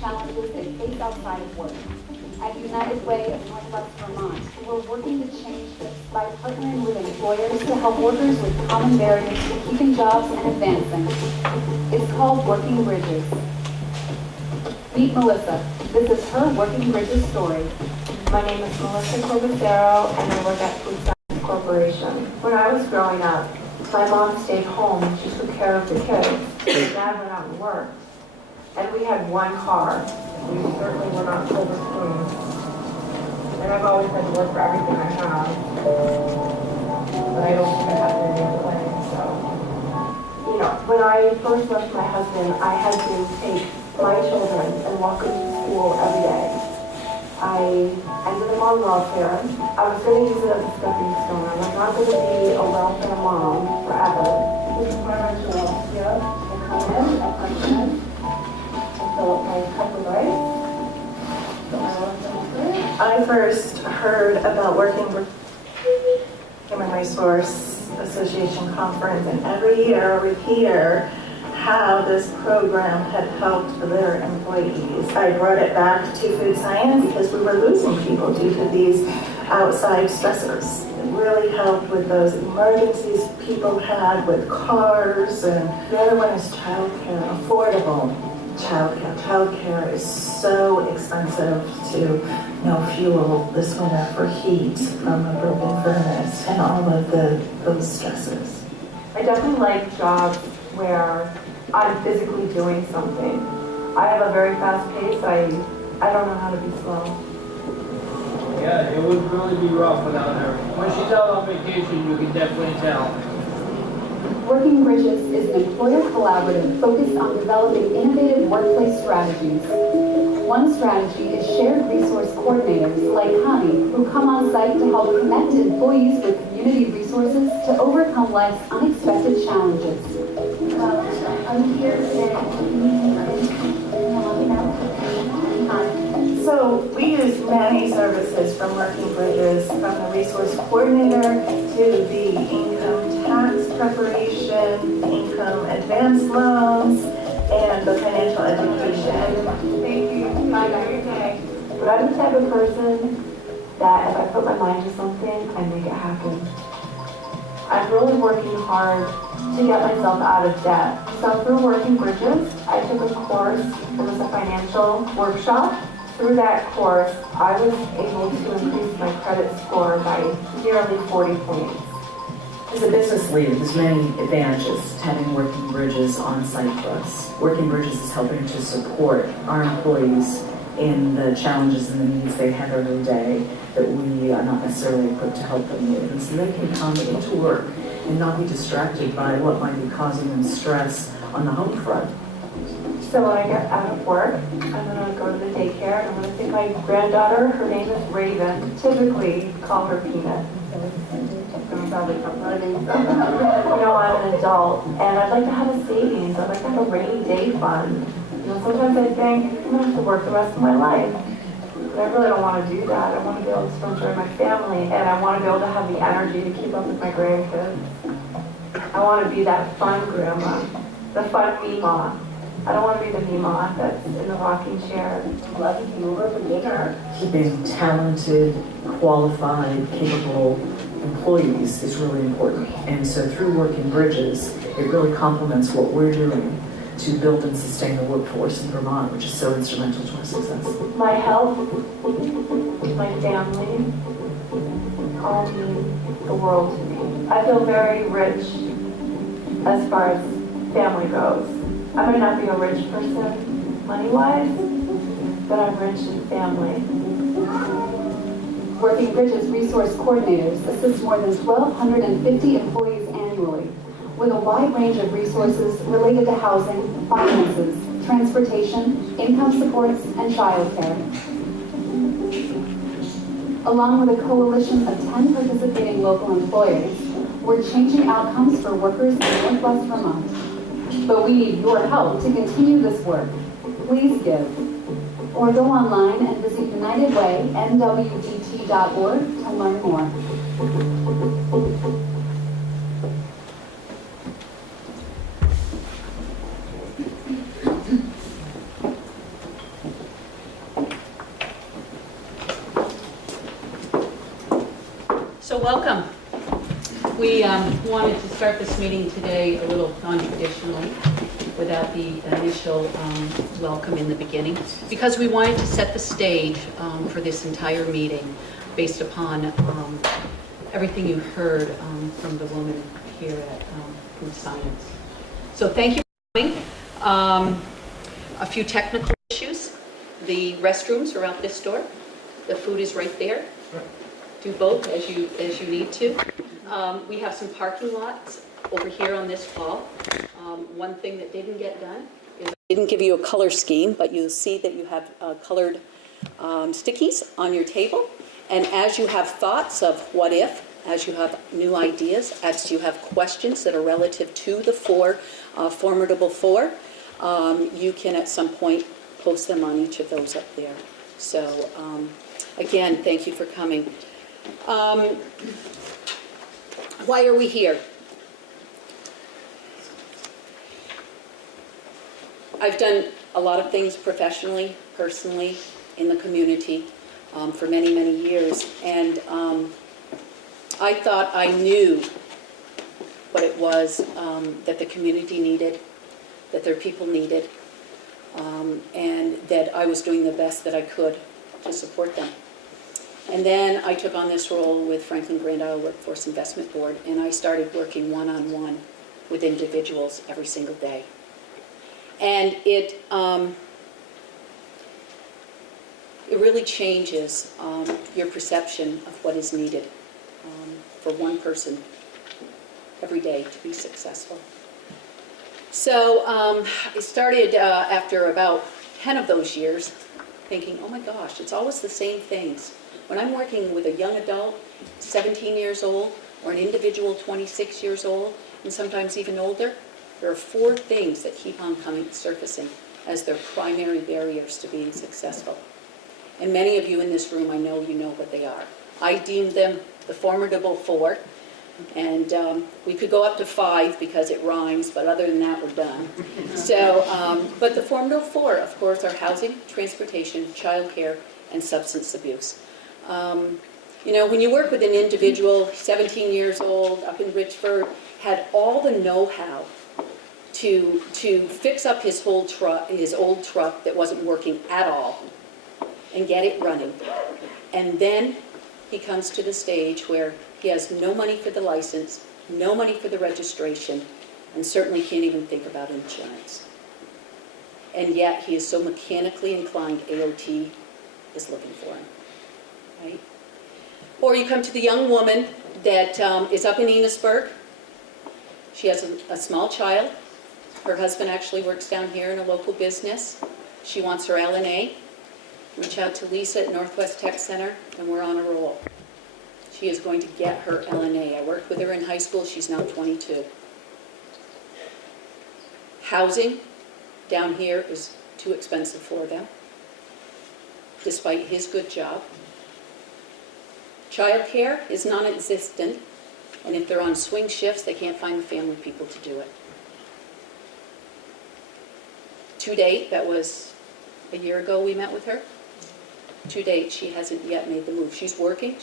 challenges they face outside of work. At United Way of Northwest Vermont, we're working to change this by partnering with employers to help workers with common barriers to keeping jobs and advancing. It's called Working Bridges. Meet Melissa. This is her Working Bridges story. My name is Melissa Corbacero, and I work at Food Science Corporation. When I was growing up, my mom stayed home and she took care of the kids. My dad went out and worked. And we had one car. We certainly were not silver spoons. And I've always had to work for everything I have. But I don't think I have it any other way. So, when I first left my husband, I had to take my children and walk them to school every day. I ended up on welfare. I was going to use it as a stepping stone. I was not going to be a welfare mom forever. This is my ritual. Yeah. I come in, I punch in, I fill up my cup of rice. I first heard about Working with Human Resource Association conference, and every year I would hear how this program had helped their employees. I brought it back to food science because we were losing people due to these outside stressors. It really helped with those emergencies people had with cars, and the other one is childcare, affordable childcare. Childcare is so expensive to fuel this winter for heat from a broken furnace and all of those stresses. I definitely like jobs where I'm physically doing something. I have a very fast pace. I don't know how to be slow. Yeah, it would really be rough without her. When she's out on vacation, you can definitely tell. Working Bridges is an employer collaborative focused on developing innovative workplace strategies. One strategy is shared resource coordinators like Connie, who come on site to help connect employees with community resources to overcome life's unexpected challenges. I'm here today. So we use many services from Working Bridges, from the resource coordinator to the income tax preparation, income advance loans, and the financial education. Thank you. Bye, have a good day. But I'm the type of person that if I put my mind to something, I make it happen. I'm really working hard to get myself out of debt. So through Working Bridges, I took a course. It was a financial workshop. Through that course, I was able to increase my credit score by nearly 40 points. As a business leader, there's many advantages to having Working Bridges on site for us. Working Bridges is helping to support our employees in the challenges and the needs they have every day that we are not necessarily equipped to help them with. And so they can come into work and not be distracted by what might be causing them stress on the home front. So when I get out of work, I'm going to go to the daycare and I'm going to take my granddaughter. Her name is Raven. Typically call her Peanut. I'm probably complaining. I'm an adult and I'd like to have a savings. I'd like to have a rainy day fund. Sometimes I think I'm going to have to work the rest of my life. But I really don't want to do that. I want to be able to still enjoy my family, and I want to be able to have the energy to keep up with my grandkids. I want to be that fun grandma, the fun Mima. I don't want to be the Mima that's in the rocking chair. Love to come over for dinner. Keeping talented, qualified, capable employees is really important. And so through Working Bridges, it really complements what we're doing to build and sustain the workforce in Vermont, which is so instrumental to our success. My health, my family, all mean the world to me. I feel very rich as far as family goes. I might not be a rich person money-wise, but I'm rich in family. Working Bridges resource coordinators assist more than 1,250 employees annually with a wide range of resources related to housing, finances, transportation, income supports, and childcare. Along with a coalition of 10 participating local employers, we're changing outcomes for workers in Northwest Vermont. But we need your help to continue this work. Please give. Or go online and visit United Way, nwdt.org to learn more. So welcome. We wanted to start this meeting today a little non-traditionally without the initial welcome in the beginning, because we wanted to set the stage for this entire meeting based upon everything you heard from the woman here at Food Science. So thank you for coming. A few technical issues. The restrooms are out this door. The food is right there. Do both as you need to. We have some parking lots over here on this wall. One thing that didn't get done is I didn't give you a color scheme, but you'll see that you have colored stickies on your table. And as you have thoughts of what if, as you have new ideas, as you have questions that are relative to the formidable four, you can at some point post them on each of those up there. So again, thank you for coming. Why are we here? I've done a lot of things professionally, personally, in the community for many, many years. And I thought I knew what it was that the community needed, that their people needed, and that I was doing the best that I could to support them. And then I took on this role with Franklin Grand Isle Workforce Investment Board, and I started working one-on-one with individuals every single day. And it really changes your perception of what is needed for one person every day to be successful. So I started after about 10 of those years thinking, oh my gosh, it's always the same things. When I'm working with a young adult, 17 years old, or an individual 26 years old, and sometimes even older, there are 4 things that keep on surfacing as their primary barriers to being successful. And many of you in this room, I know you know what they are. I deem them the formidable 4, and we could go up to 5 because it rhymes, but other than that, we're done. So, but the formidable 4, of course, are housing, transportation, childcare, and substance abuse. You know, when you work with an individual, 17 years old, up in Richford, had all the know-how to fix up his old truck that wasn't working at all and get it running. And then he comes to the stage where he has no money for the license, no money for the registration, and certainly can't even think about insurance. And yet he is so mechanically inclined, AOT is looking for him. Right? Or you come to the young woman that is up in Enosburg. She has a small child. Her husband actually works down here in a local business. She wants her LNA. Reach out to Lisa at Northwest Tech Center, and we're on a roll. She is going to get her LNA. I worked with her in high school. She's now 22. Housing down here is too expensive for them, despite his good job. Childcare is non-existent, and if they're on swing shifts, they can't find the family people to do it. To date, that was a year ago we met with her. To date, she hasn't yet made the move. She's working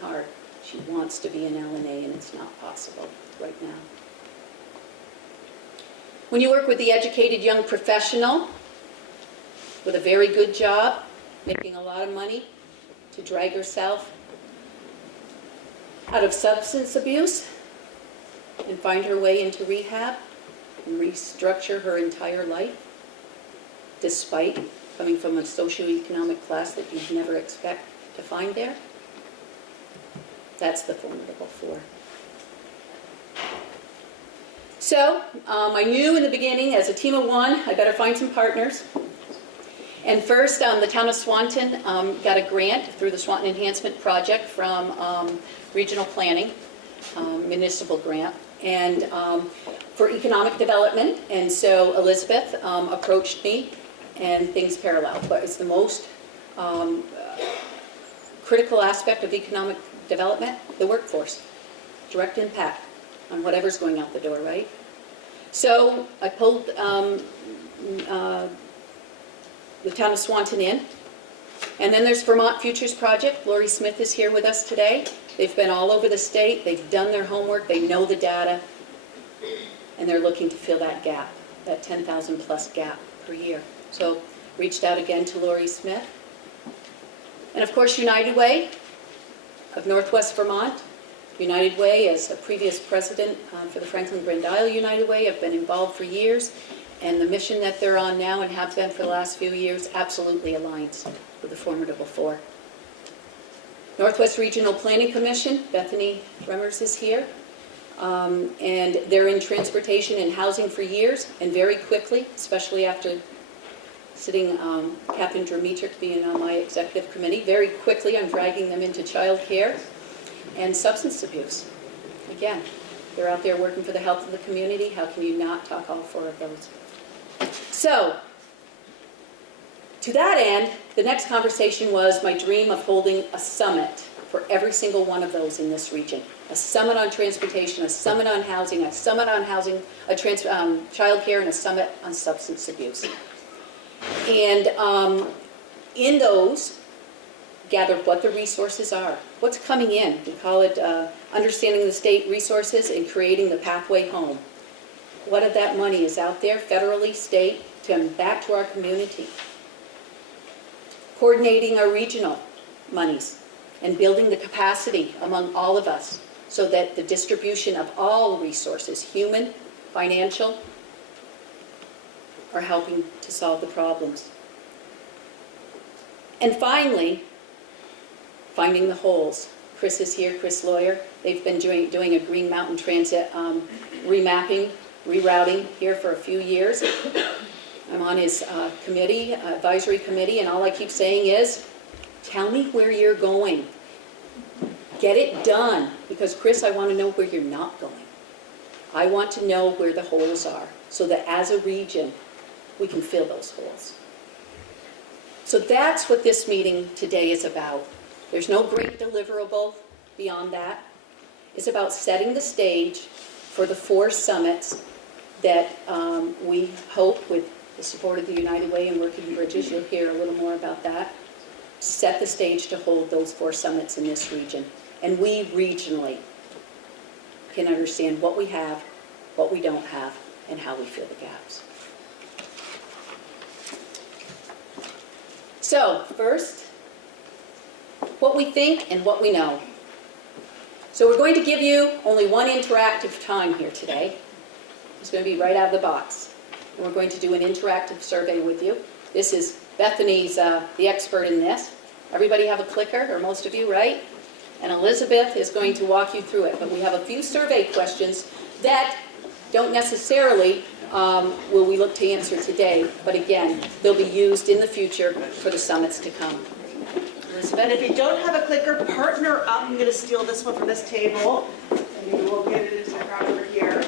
hard. She wants to be an LNA, and it's not possible right now. When you work with the educated young professional with a very good job, making a lot of money, to drag herself out of substance abuse and find her way into rehab and restructure her entire life, despite coming from a socioeconomic class that you'd never expect to find there, that's the formidable 4. So I knew in the beginning, as a team of 1, I better find some partners. And first, the town of Swanton got a grant through the Swanton Enhancement Project from Regional Planning, municipal grant, and for economic development. And so Elizabeth approached me, and things parallel. But it's the most critical aspect of economic development, the workforce. Direct impact on whatever's going out the door, right? So I pulled the town of Swanton in. And then there's Vermont Futures Project. Laurie Smith is here with us today. They've been all over the state, they've done their homework, they know the data, and they're looking to fill that gap, that 10,000 plus gap per year. So reached out again to Laurie Smith. And of course, United Way of Northwest Vermont. United Way, as a previous president for the Franklin Grand Isle United Way, have been involved for years, and the mission that they're on now and have been for the last few years absolutely aligns with the Formidable Four. Northwest Regional Planning Commission, Bethany Remmers is here, and they're in transportation and housing for years, and very quickly, especially after sitting Catherine Dramitruk being on my executive committee, very quickly I'm dragging them into child care and substance abuse. Again, they're out there working for the health of the community. How can you not talk all four of those? So, to that end, the next conversation was my dream of holding a summit for every single one of those in this region. A summit on transportation, a summit on housing, a summit on child care, and a summit on substance abuse. And in those, gather what the resources are. What's coming in? We call it understanding the state resources and creating the pathway home. What of that money is out there, federally, state, to come back to our community? Coordinating our regional monies and building the capacity among all of us so that the distribution of all resources, human, financial, are helping to solve the problems. And finally, finding the holes. Chris is here, Chris Lawyer. They've been doing a Green Mountain Transit remapping, rerouting here for a few years. I'm on his committee, advisory committee, and all I keep saying is, tell me where you're going. Get it done, because Chris, I want to know where you're not going. I want to know where the holes are, so that as a region, we can fill those holes. So that's what this meeting today is about. There's no great deliverable beyond that. It's about setting the stage for the 4 summits that we hope, with the support of the United Way and Working Bridges, you'll hear a little more about that, set the stage to hold those 4 summits in this region. And we regionally can understand what we have, what we don't have, and how we fill the gaps. So, first, what we think and what we know. So we're going to give you only one interactive time here today. It's going to be right out of the box. And we're going to do an interactive survey with you. This is Bethany's the expert in this. Everybody have a clicker, or most of you, right? And Elizabeth is going to walk you through it. But we have a few survey questions that don't necessarily will we look to answer today. But again, they'll be used in the future for the summits to come. And if you don't have a clicker, partner up. I'm going to steal this one from this table, and you will get it right over here.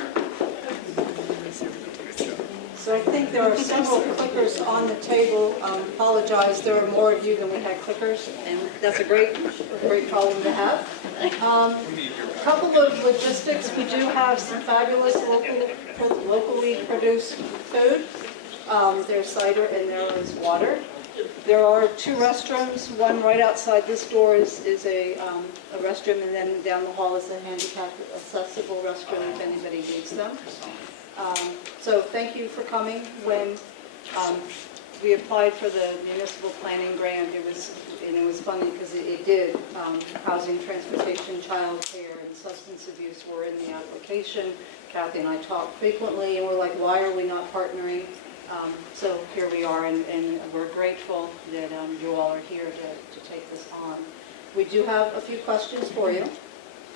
So I think there are several clickers on the table. Apologize, there are more of you than we had clickers, and that's a great problem to have. A couple of logistics. We do have some fabulous locally produced food. There's cider and there is water. There are 2 restrooms. One right outside this door is a restroom, and then down the hall is a handicap accessible restroom if anybody needs them. So thank you for coming. When we applied for the municipal planning grant, it was funny because it did housing, transportation, child care, and substance abuse were in the application. Kathy and I talk frequently, and we're like, why are we not partnering? So here we are, and we're grateful that you all are here to take this on. We do have a few questions for you.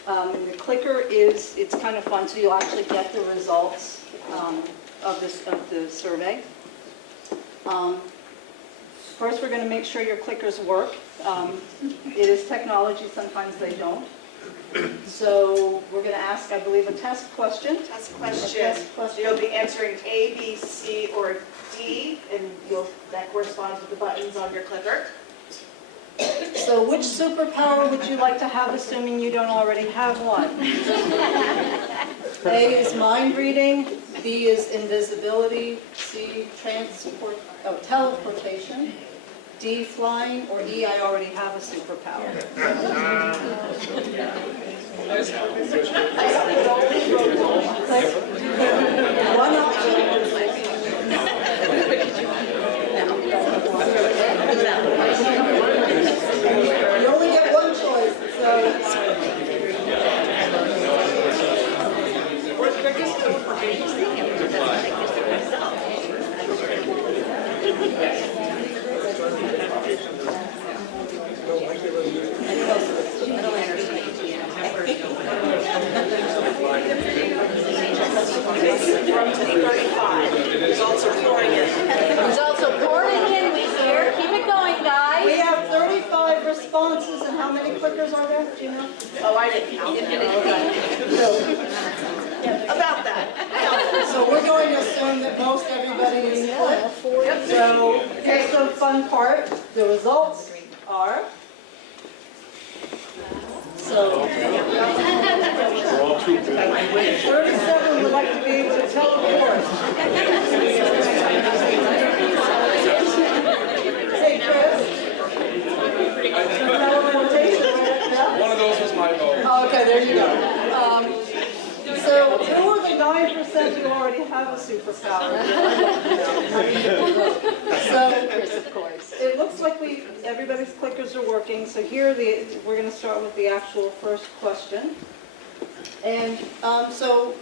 The clicker it's kind of fun, so you'll actually get the results of the survey. First, we're going to make sure your clickers work. It is technology, sometimes they don't. So we're going to ask, I believe, a test question. Test question. You'll be answering A, B, C, or D, and that corresponds with the buttons on your clicker. So which superpower would you like to have, assuming you don't already have one? A is mind reading, B is invisibility, C, teleportation, D, flying, or E, I already have a superpower? One option. You only get one choice, so. Results are pouring in. Results are pouring in, we hear. Keep it going, guys. We have 35 responses, and how many clickers are there? Do you know? Oh, I didn't count. About that. So we're going to assume that most everybody is clicked. So here's the fun part. The results are. So 37 would like to be able to teleport. Hey, Chris. Teleportation. One of those was my vote. Okay, there you go. So who are the 9% who already have a superpower? So it looks like everybody's clickers are working. So here we're going to start with the actual first question. And so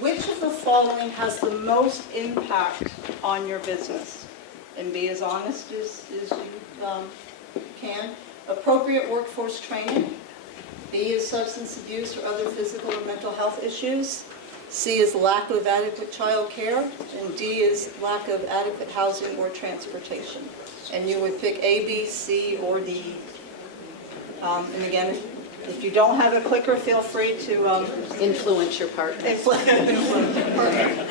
which of the following has the most impact on your business? And be as honest as you can. Appropriate workforce training. B is substance abuse or other physical or mental health issues. C is lack of adequate child care. And D is lack of adequate housing or transportation. And you would pick A, B, C, or D. And again, if you don't have a clicker, feel free to Influence your partner. influence your partner.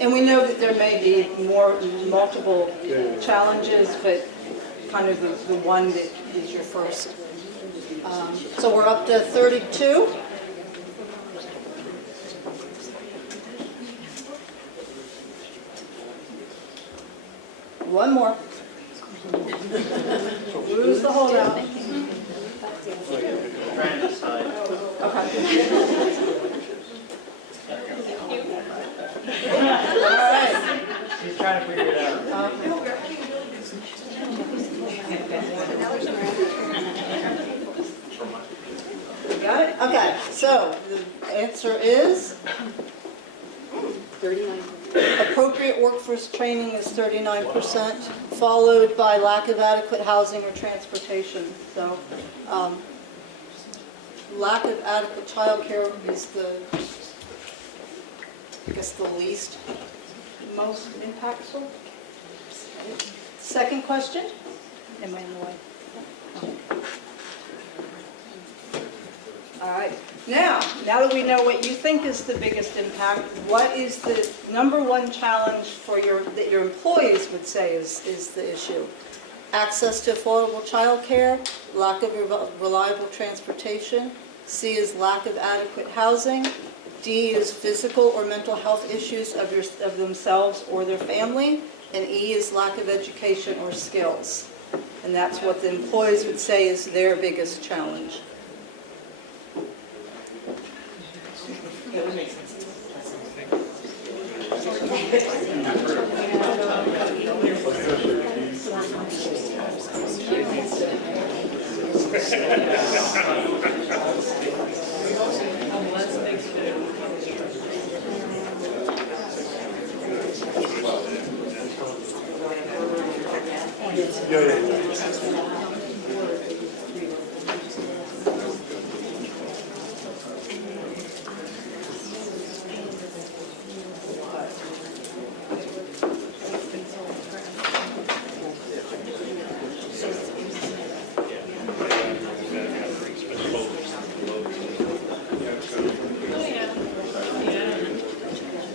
And we know that there may be multiple challenges, but kind of the one that is your first. So we're up to 32. One more. Who's the holdout? Trying to decide. Okay. She's trying to figure it out. Got it? Okay, so the answer is 39. appropriate workforce training is 39%, followed by lack of adequate housing or transportation. So lack of adequate child care is the least most impactful. Second question? Am I in the way? All right. Now that we know what you think is the biggest impact, what is the number one challenge that your employees would say is the issue? Access to affordable child care, lack of reliable transportation, C is lack of adequate housing, D is physical or mental health issues of themselves or their family, and E is lack of education or skills. And that's what the employees would say is their biggest challenge.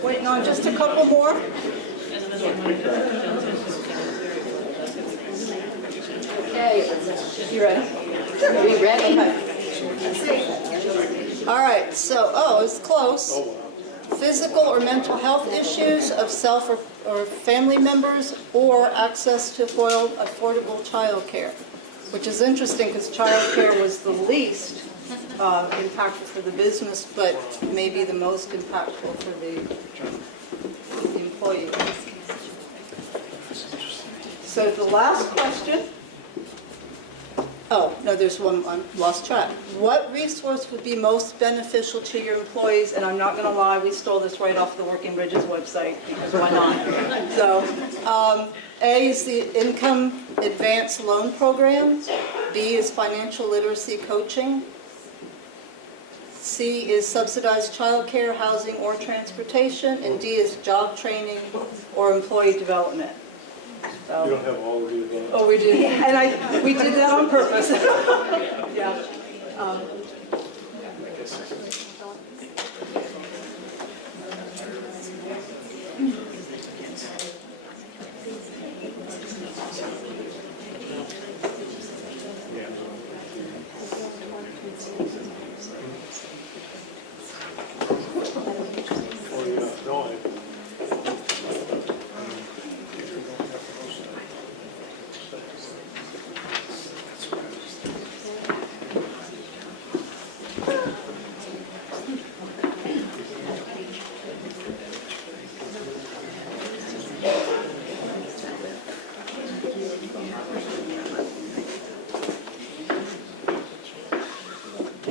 Waiting on just a couple more. Okay, You ready? are we ready? Okay. right, so, it's close. Physical or mental health issues of self or family members, or access to affordable childcare, which is interesting because childcare was the least impactful for the business, but maybe the most impactful for the employee. So the last question. Oh, no, there's one, I lost track. What resource would be most beneficial to your employees? And I'm not going to lie, we stole this right off the Working Bridges website, because why not? So, A is the Income Advance Loan Program. B is Financial Literacy Coaching. C is subsidized childcare, housing, or transportation. And D is job training or employee development. So. You don't have all of the above. Oh, we did, and we did that on purpose. Yeah.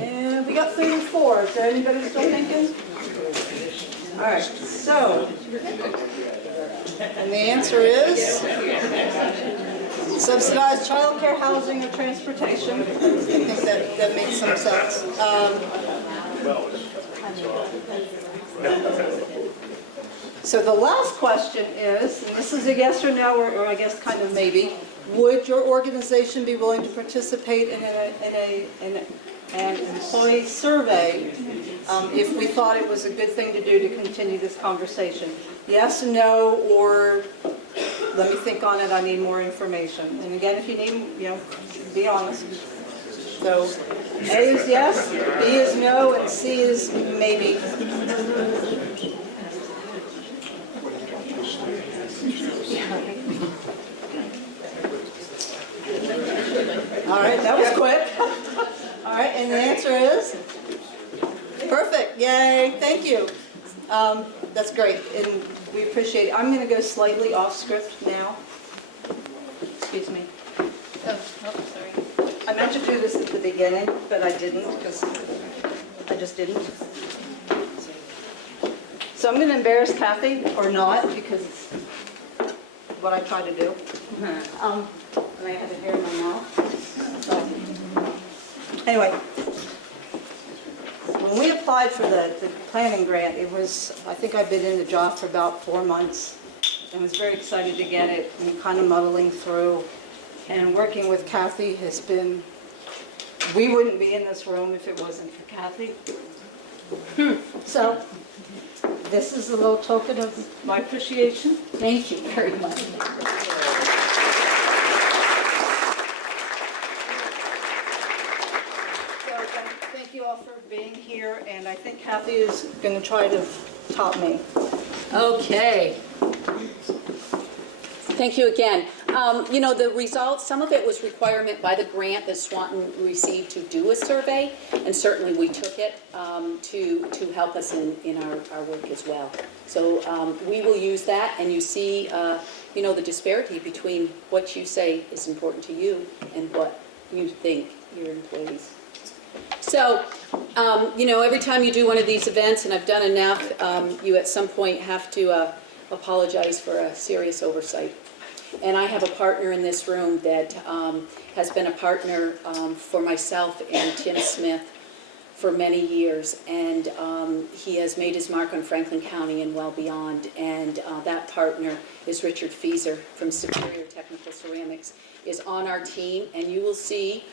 And we got 3 and 4. Is there anybody still thinking? All right, so, and the answer is subsidized childcare, housing, or transportation. I think that makes some sense. So the last question is, and this is a yes or no, or I guess kind of maybe, would your organization be willing to participate in an employee survey if we thought it was a good thing to do to continue this conversation? Yes, no, or let me think on it, I need more information. And again, if you need, be honest. So A is yes, B is no, and C is maybe. All right, that was quick. All right, and the answer is? Perfect, yay, thank you. That's great, and we appreciate it. I'm going to go slightly off script now. Excuse me. Oh, sorry. I meant to do this at the beginning, but I didn't, because I just didn't. So I'm going to embarrass Kathy, or not, because it's what I try to do. And I have it here in my mouth. So, anyway, when we applied for the planning grant, it was, I think I've been in the job for about 4 months, and was very excited to get it, and kind of muddling through. And working with Kathy has been, we wouldn't be in this room if it wasn't for Kathy. So, this is a little token of my appreciation. Thank you very much. Thank you all for being here, and I think Kathy is going to try to top me. Okay. Thank you again. The results, some of it was requirement by the grant that Swanton received to do a survey, and certainly we took it to help us in our work as well. So we will use that, and you see, the disparity between what you say is important to you and what you think your employees. So, every time you do one of these events, and I've done enough, you at some point have to apologize for a serious oversight. And I have a partner in this room that has been a partner for myself and Tim Smith for many years, and he has made his mark on Franklin County and well beyond. And that partner is Richard Fieser from Superior Technical Ceramics, is on our team, and you will see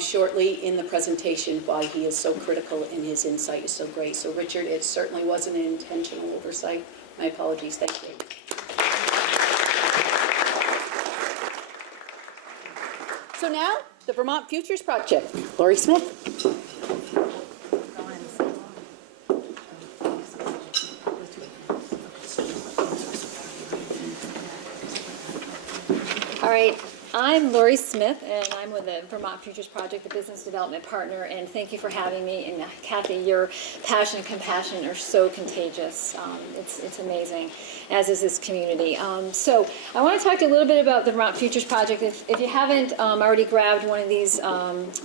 shortly in the presentation why he is so critical and his insight is so great. So Richard, it certainly wasn't an intentional oversight. My apologies. Thank you. So now, the Vermont Futures Project. Laurie Smith. right, I'm Laurie Smith, and I'm with the Vermont Futures Project, the business development partner, and thank you for having me. And Kathy, your passion and compassion are so contagious. It's amazing, as is this community. So I want to talk to you a little bit about the Vermont Futures Project. If you haven't already grabbed one of these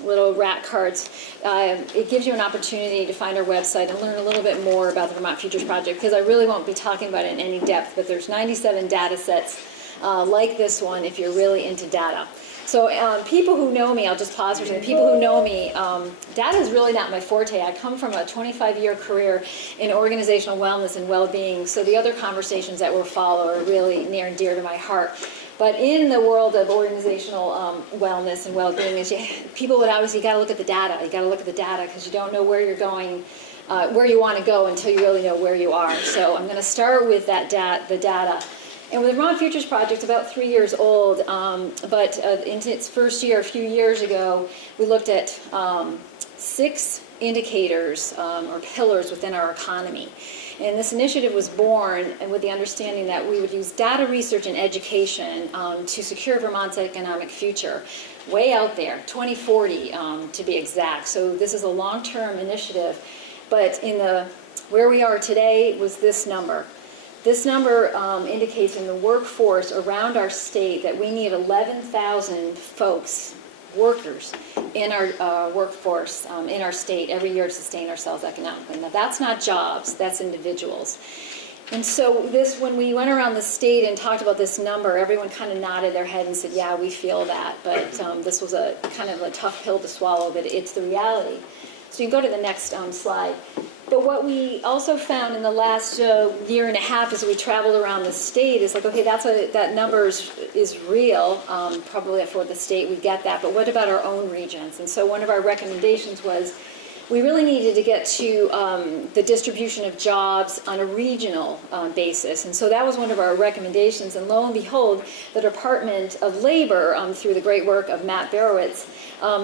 little rat cards, it gives you an opportunity to find our website and learn a little bit more about the Vermont Futures Project, because I really won't be talking about it in any depth, but there's 97 data sets like this one if you're really into data. So people who know me, I'll just pause for a second, people who know me, data is really not my forte. I come from a 25-year career in organizational wellness and well-being, so the other conversations that will follow are really near and dear to my heart. But in the world of organizational wellness and well-being, people would always, you got to look at the data. You got to look at the data because you don't know where you're going, where you want to go until you really know where you are. So I'm going to start with that the data. And with the Vermont Futures Project, about 3 years old, but in its first year, a few years ago, we looked at 6 indicators or pillars within our economy. And this initiative was born with the understanding that we would use data research and education to secure Vermont's economic future. Way out there, 2040 to be exact. So this is a long-term initiative, but where we are today was this number. This number indicates in the workforce around our state that we need 11,000 folks, workers, in our workforce in our state every year to sustain ourselves economically. Now that's not jobs, that's individuals. And so when we went around the state and talked about this number, everyone kind of nodded their head and said, yeah, we feel that, but this was a kind of a tough pill to swallow, but it's the reality. So you can go to the next slide. But what we also found in the last year and a half as we traveled around the state is like, okay, that number is real, probably for the state, we get that, but what about our own regions? And so one of our recommendations was we really needed to get to the distribution of jobs on a regional basis. And so that was one of our recommendations. And lo and behold, the Department of Labor, through the great work of Matt Barowitz,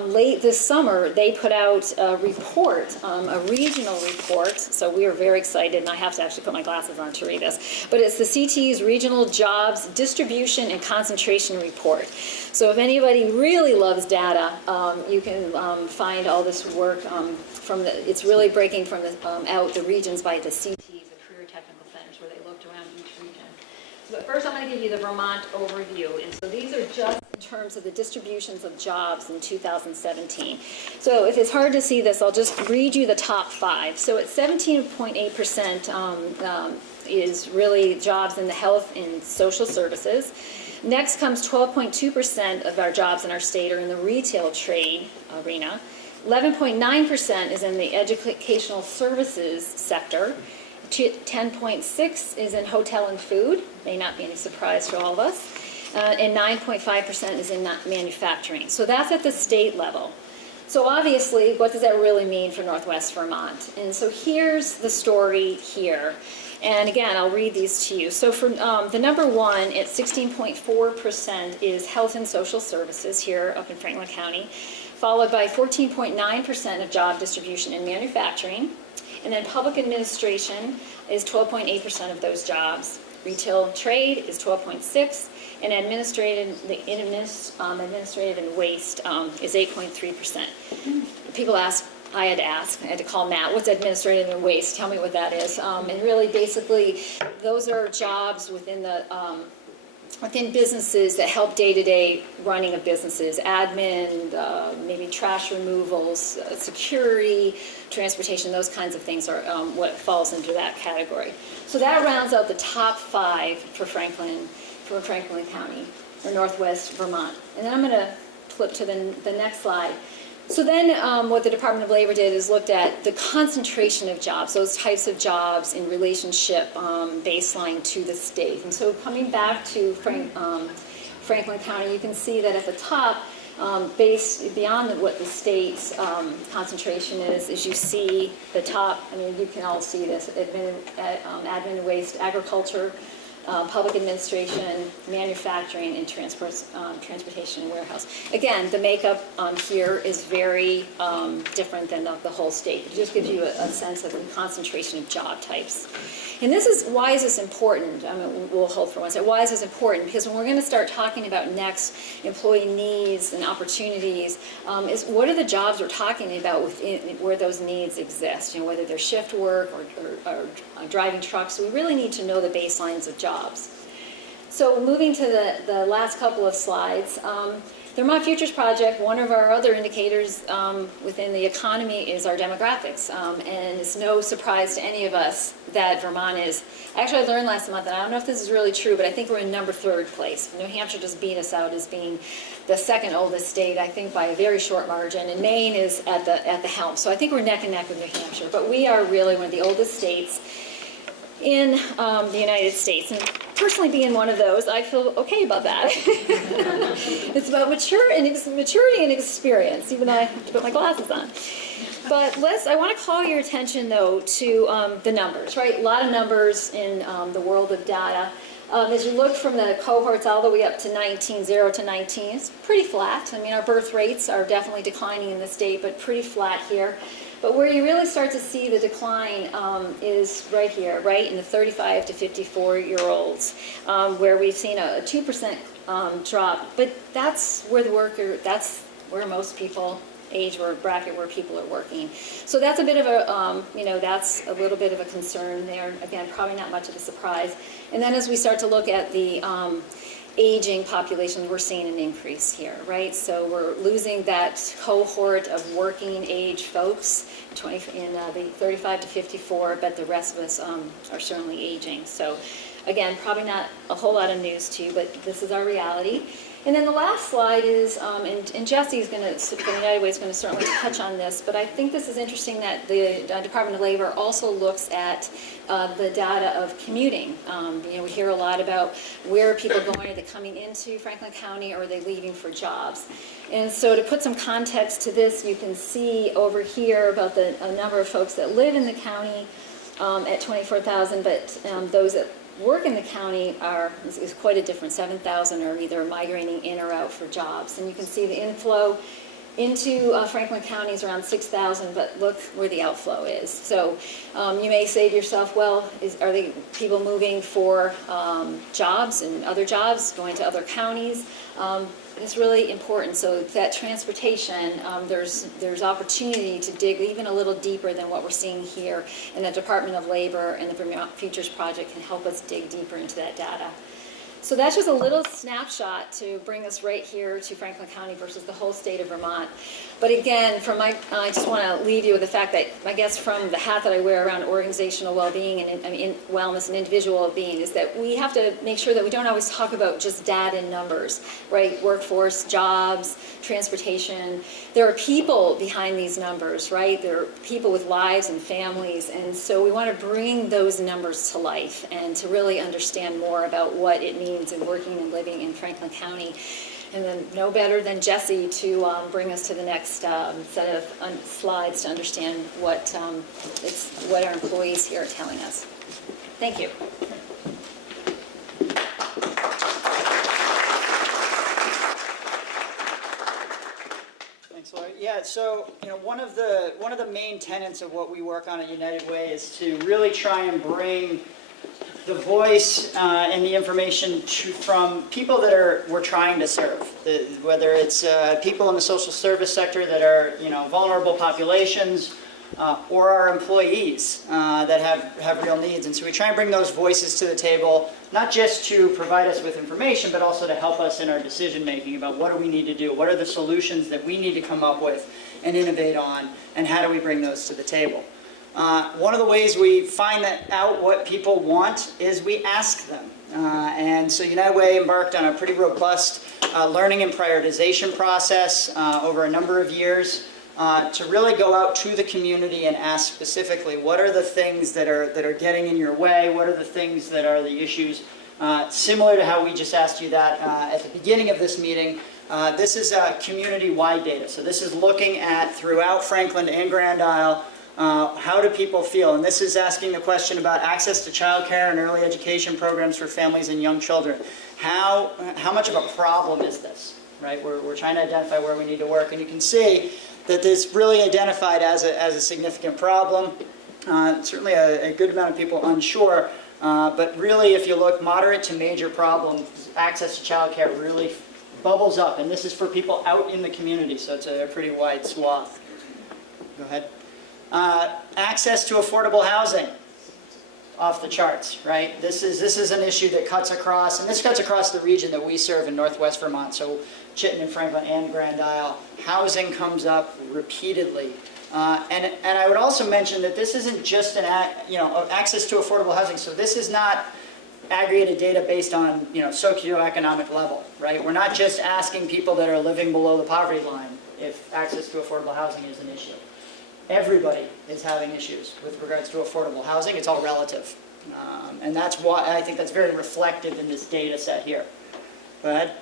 late this summer, they put out a report, a regional report. So we are very excited, and I have to actually put my glasses on to read this. But it's the CT's Regional Jobs Distribution and Concentration Report. So if anybody really loves data, you can find all this work it's really breaking from out the regions by the CTs, the Career Technical Centers, where they looked around each region. So, but first I'm going to give you the Vermont overview. And so these are just in terms of the distributions of jobs in 2017. So if it's hard to see this, I'll just read you the top 5. So at 17.8% is really jobs in the health and social services. Next comes 12.2% of our jobs in our state are in the retail trade arena. 11.9% is in the educational services sector. 10.6% is in hotel and food. May not be any surprise to all of us. And 9.5% is in manufacturing. So that's at the state level. So obviously, what does that really mean for Northwest Vermont? And so here's the story here. And again, I'll read these to you. So for the number 1 at 16.4% is health and social services here up in Franklin County, followed by 14.9% of job distribution in manufacturing. And then public administration is 12.8% of those jobs. Retail trade is 12.6%, and administrative and waste is 8.3%. People ask, I had to call Matt, what's administrative and waste? Tell me what that is. And really, basically, those are jobs within within businesses that help day-to-day running of businesses, admin, maybe trash removals, security, transportation, those kinds of things are what falls into that category. So that rounds out the top 5 for Franklin County, or Northwest Vermont. And then I'm going to flip to the next slide. So then what the Department of Labor did is looked at the concentration of jobs, those types of jobs in relationship baseline to the state. And so coming back to Franklin County, you can see that at the top, beyond what the state's concentration is, as you see the top, I mean, you can all see this, admin and waste, agriculture, public administration, manufacturing, and transportation and warehouse. Again, the makeup here is very different than the whole state. It just gives you a sense of the concentration of job types. And this is, why is this important? I mean, we'll hold for one second. Why is this important? Because when we're going to start talking about next employee needs and opportunities, is what are the jobs we're talking about within where those needs exist? You know, whether they're shift work or driving trucks. So we really need to know the baselines of jobs. So moving to the last couple of slides. The Vermont Futures Project, one of our other indicators within the economy is our demographics. And it's no surprise to any of us that Vermont is, actually I learned last month, and I don't know if this is really true, but I think we're in third place. New Hampshire just beat us out as being the second oldest state, I think by a very short margin, and Maine is at the helm. So I think we're neck and neck with New Hampshire, but we are really one of the oldest states in the United States. And personally being one of those, I feel okay about that. It's about maturity and experience, even though I have to put my glasses on. But I want to call your attention, though, to the numbers, right? A lot of numbers in the world of data. As you look from the cohorts all the way up to 19, 0 to 19, it's pretty flat. I mean, our birth rates are definitely declining in the state, but pretty flat here. But where you really start to see the decline is right here, right in the 35 to 54-year-olds, where we've seen a 2% drop. But that's where that's where most people age or bracket where people are working. So that's a bit of a, that's a little bit of a concern there. Again, probably not much of a surprise. And then as we start to look at the aging population, we're seeing an increase here, right? So we're losing that cohort of working age folks in the 35 to 54, but the rest of us are certainly aging. So again, probably not a whole lot of news to you, but this is our reality. And then the last slide is, and Jesse's going to, from United Way, is going to certainly touch on this, but I think this is interesting that the Department of Labor also looks at the data of commuting. We hear a lot about where are people going, are they coming into Franklin County, or are they leaving for jobs? And so to put some context to this, you can see over here about the number of folks that live in the county at 24,000, but those that work in the county is quite a difference. 7,000 are either migrating in or out for jobs. And you can see the inflow into Franklin County is around 6,000, but look where the outflow is. So you may say to yourself, well, are they people moving for jobs and other jobs, going to other counties? It's really important. So that transportation, there's opportunity to dig even a little deeper than what we're seeing here, and the Department of Labor and the Vermont Futures Project can help us dig deeper into that data. So that's just a little snapshot to bring us right here to Franklin County versus the whole state of Vermont. But again, I just want to leave you with the fact that, I guess, from the hat that I wear around organizational well-being and wellness and individual well-being, is that we have to make sure that we don't always talk about just data and numbers, right? Workforce, jobs, transportation. There are people behind these numbers, right? There are people with lives and families, and so we want to bring those numbers to life and to really understand more about what it means in working and living in Franklin County. And then no better than Jesse to bring us to the next set of slides to understand what our employees here are telling us. Thank you. Thanks, Laurie. Yeah, so one of the main tenets of what we work on at United Way is to really try and bring the voice and the information from people that we're trying to serve, whether it's people in the social service sector that are vulnerable populations, or our employees that have real needs. And so we try and bring those voices to the table, not just to provide us with information, but also to help us in our decision making about what do we need to do, what are the solutions that we need to come up with and innovate on, and how do we bring those to the table. One of the ways we find out what people want is we ask them. And so United Way embarked on a pretty robust learning and prioritization process over a number of years to really go out to the community and ask specifically, what are the things that are getting in your way? What are the things that are the issues? Similar to how we just asked you that at the beginning of this meeting, this is community-wide data. So this is looking at throughout Franklin and Grand Isle, how do people feel? And this is asking the question about access to childcare and early education programs for families and young children. How much of a problem is this? Right? We're trying to identify where we need to work, and you can see that this really identified as a significant problem. Certainly a good amount of people unsure, but really if you look moderate to major problems, access to childcare really bubbles up, and this is for people out in the community, so it's a pretty wide swath. Go ahead. Access to affordable housing, off the charts, right? This is an issue that cuts across, and this cuts across the region that we serve in Northwest Vermont, so Chittenden, Franklin, and Grand Isle. Housing comes up repeatedly. And I would also mention that this isn't just access to affordable housing, so this is not aggregated data based on socioeconomic level, right? We're not just asking people that are living below the poverty line if access to affordable housing is an issue. Everybody is having issues with regards to affordable housing. It's all relative. And that's why I think that's very reflective in this data set here. Go ahead.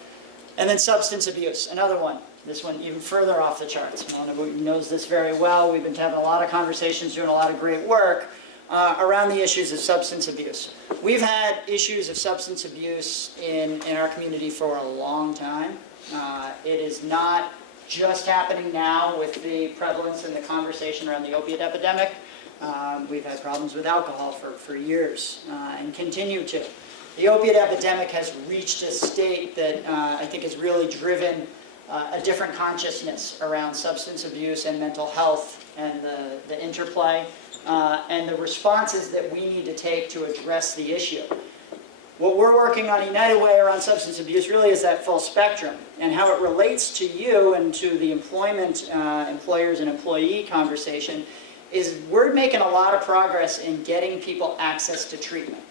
And then substance abuse, another one. This one even further off the charts. Mona knows this very well. We've been having a lot of conversations, doing a lot of great work around the issues of substance abuse. We've had issues of substance abuse in our community for a long time. It is not just happening now with the prevalence and the conversation around the opiate epidemic. We've had problems with alcohol for years and continue to. The opiate epidemic has reached a state that I think has really driven a different consciousness around substance abuse and mental health and the interplay and the responses that we need to take to address the issue. What we're working on United Way around substance abuse really is that full spectrum, and how it relates to you and to the employment, employers and employee conversation is we're making a lot of progress in getting people access to treatment.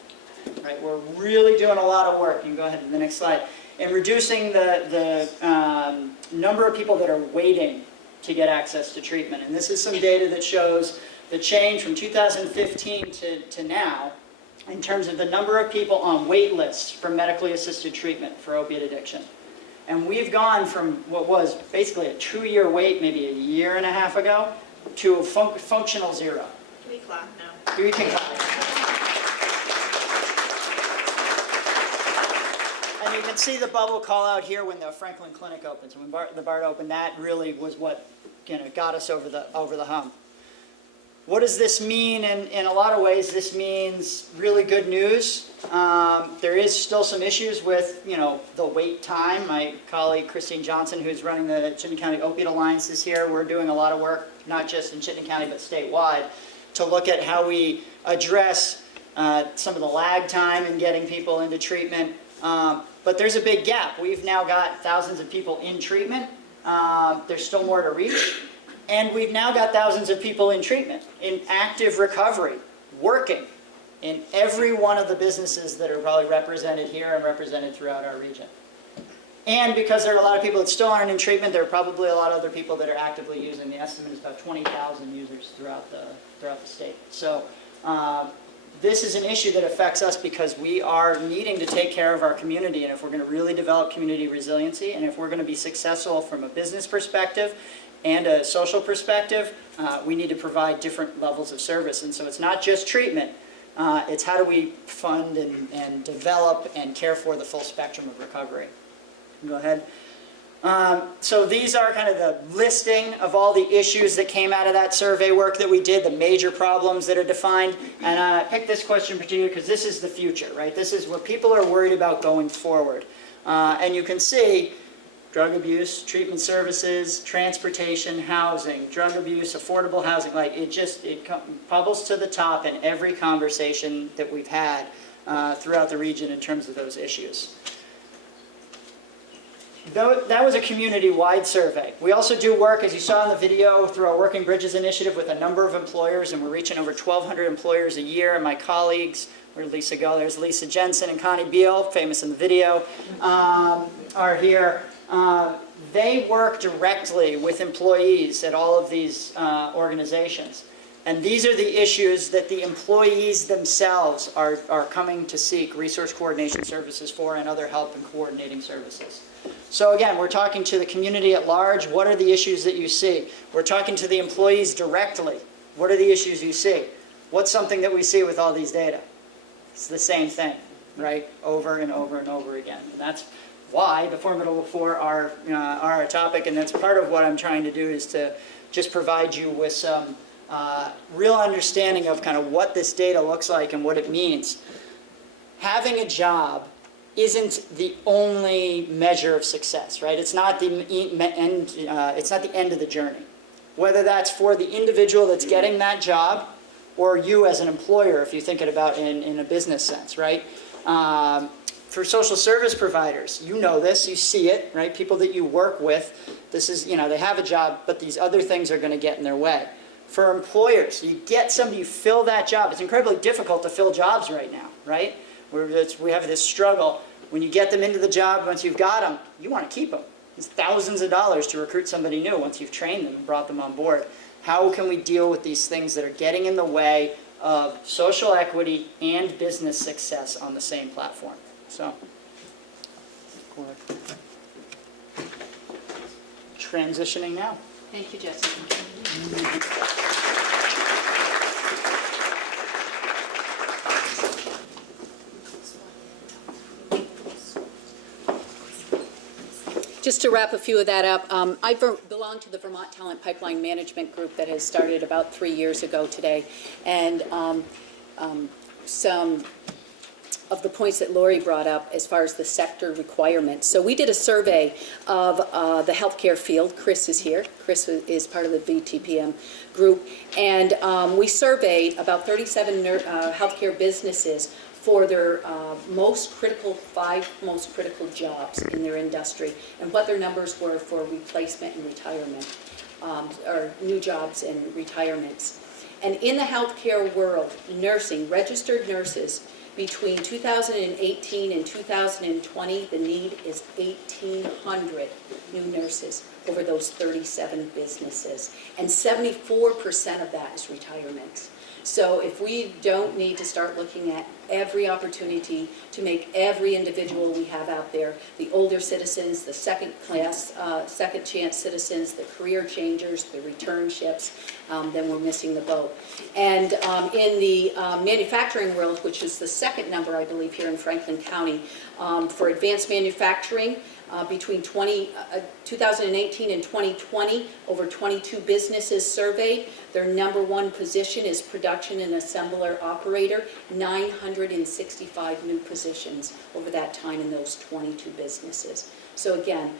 Right? We're really doing a lot of work. You can go ahead to the next slide. In reducing the number of people that are waiting to get access to treatment. And this is some data that shows the change from 2015 to now in terms of the number of people on wait lists for medically assisted treatment for opiate addiction. And we've gone from what was basically a 2-year wait maybe a year and a half ago to a functional zero. Can we clap now? We can clap. And you can see the bubble call out here when the Franklin Clinic opens. When the BART opened, that really was what got us over the hump. What does this mean? In a lot of ways, this means really good news. There is still some issues with, the wait time. My colleague Christine Johnson, who's running the Chittenden County Opiate Alliance, is here. We're doing a lot of work, not just in Chittenden County, but statewide, to look at how we address some of the lag time in getting people into treatment. But there's a big gap. We've now got thousands of people in treatment. There's still more to reach. And we've now got thousands of people in treatment, in active recovery, working in every one of the businesses that are probably represented here and represented throughout our region. And because there are a lot of people that still aren't in treatment, there are probably a lot of other people that are actively using. The estimate is about 20,000 users throughout the state. So this is an issue that affects us because we are needing to take care of our community. And if we're going to really develop community resiliency, and if we're going to be successful from a business perspective and a social perspective, we need to provide different levels of service. And so it's not just treatment. It's how do we fund and develop and care for the full spectrum of recovery. Go ahead. So these are kind of the listing of all the issues that came out of that survey work that we did, the major problems that are defined. And I picked this question in particular because this is the future, right? This is what people are worried about going forward. And you can see drug abuse, treatment services, transportation, housing, drug abuse, affordable housing. Like it bubbles to the top in every conversation that we've had throughout the region in terms of those issues. That was a community-wide survey. We also do work, as you saw in the video, through our Working Bridges initiative with a number of employers, and we're reaching over 1,200 employers a year. And my colleagues, where'd Lisa go? There's Lisa Jensen and Connie Beal, famous in the video, are here. They work directly with employees at all of these organizations. And these are the issues that the employees themselves are coming to seek resource coordination services for and other help in coordinating services. So again, we're talking to the community at large. What are the issues that you see? We're talking to the employees directly. What are the issues you see? What's something that we see with all these data? It's the same thing, right? Over and over and over again. And that's why the Formidable Four are a topic, and that's part of what I'm trying to do is to just provide you with some real understanding of kind of what this data looks like and what it means. Having a job isn't the only measure of success, right? It's not the end. It's not the end of the journey. Whether that's for the individual that's getting that job, or you as an employer, if you think it about in a business sense, right? For social service providers, you know this, you see it, right? People that you work with, this is, they have a job, but these other things are going to get in their way. For employers, you get somebody, you fill that job. It's incredibly difficult to fill jobs right now, right? We have this struggle. When you get them into the job, once you've got them, you want to keep them. It's thousands of dollars to recruit somebody new once you've trained them and brought them on board. How can we deal with these things that are getting in the way of social equity and business success on the same platform? So, transitioning now. Thank you, Jessica. Just to wrap a few of that up, I belong to the Vermont Talent Pipeline Management Group that has started about 3 years ago today. And some of the points that Laurie brought up as far as the sector requirements. So we did a survey of the healthcare field. Chris is here. Chris is part of the VTPM group. And we surveyed about 37 healthcare businesses for their five most critical jobs in their industry, and what their numbers were for replacement and retirement, or new jobs and retirements. And in the healthcare world, nursing, registered nurses, between 2018 and 2020, the need is 1,800 new nurses over those 37 businesses. And 74% of that is retirements. So if we don't need to start looking at every opportunity to make every individual we have out there, the older citizens, the second chance citizens, the career changers, the return ships, then we're missing the boat. And in the manufacturing world, which is the second number, I believe, here in Franklin County, for advanced manufacturing, between 2018 and 2020, over 22 businesses surveyed. Their number one position is production and assembler operator, 965 new positions over that time in those 22 businesses. So again,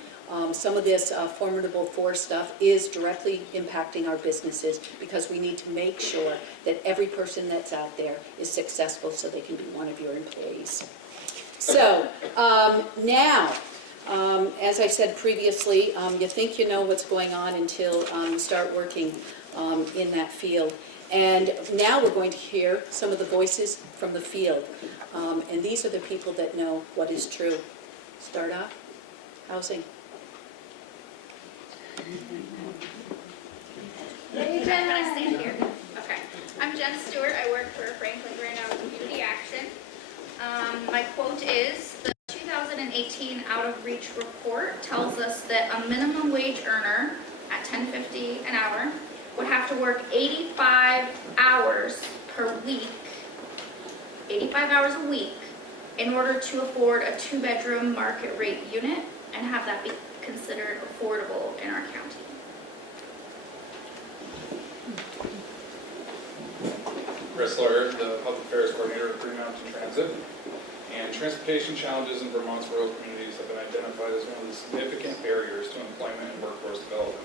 some of this formidable force stuff is directly impacting our businesses because we need to make sure that every person that's out there is successful so they can be one of your employees. So now, as I said previously, you think you know what's going on until you start working in that field. And now we're going to hear some of the voices from the field. And these are the people that know what is true. Start off, housing. Hey, Jen. I'm gonna stand here. Okay. I'm Jen Stewart. I work for Franklin Grand Community Action. My quote is, the 2018 Out of Reach report tells us that a minimum wage earner at $10.50 an hour would have to work 85 hours per week, 85 hours a week, in order to afford a 2-bedroom market rate unit and have that be considered affordable in our county. Chris Laurie, the Public Affairs Coordinator of Green Mountain Transit. And transportation challenges in Vermont's rural communities have been identified as one of the significant barriers to employment and workforce development.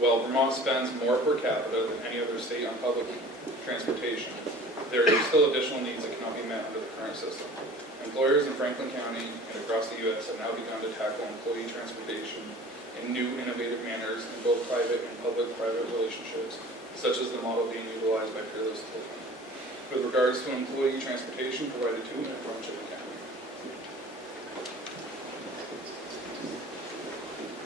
While Vermont spends more per capita than any other state on public transportation, there are still additional needs that cannot be met under the current system. Employers in Franklin County and across the U.S. have now begun to tackle employee transportation in new, innovative manners in both private and public-private relationships, such as the model being utilized by Peerless Fulfillment. With regards to employee transportation provided to and from Chittenden County.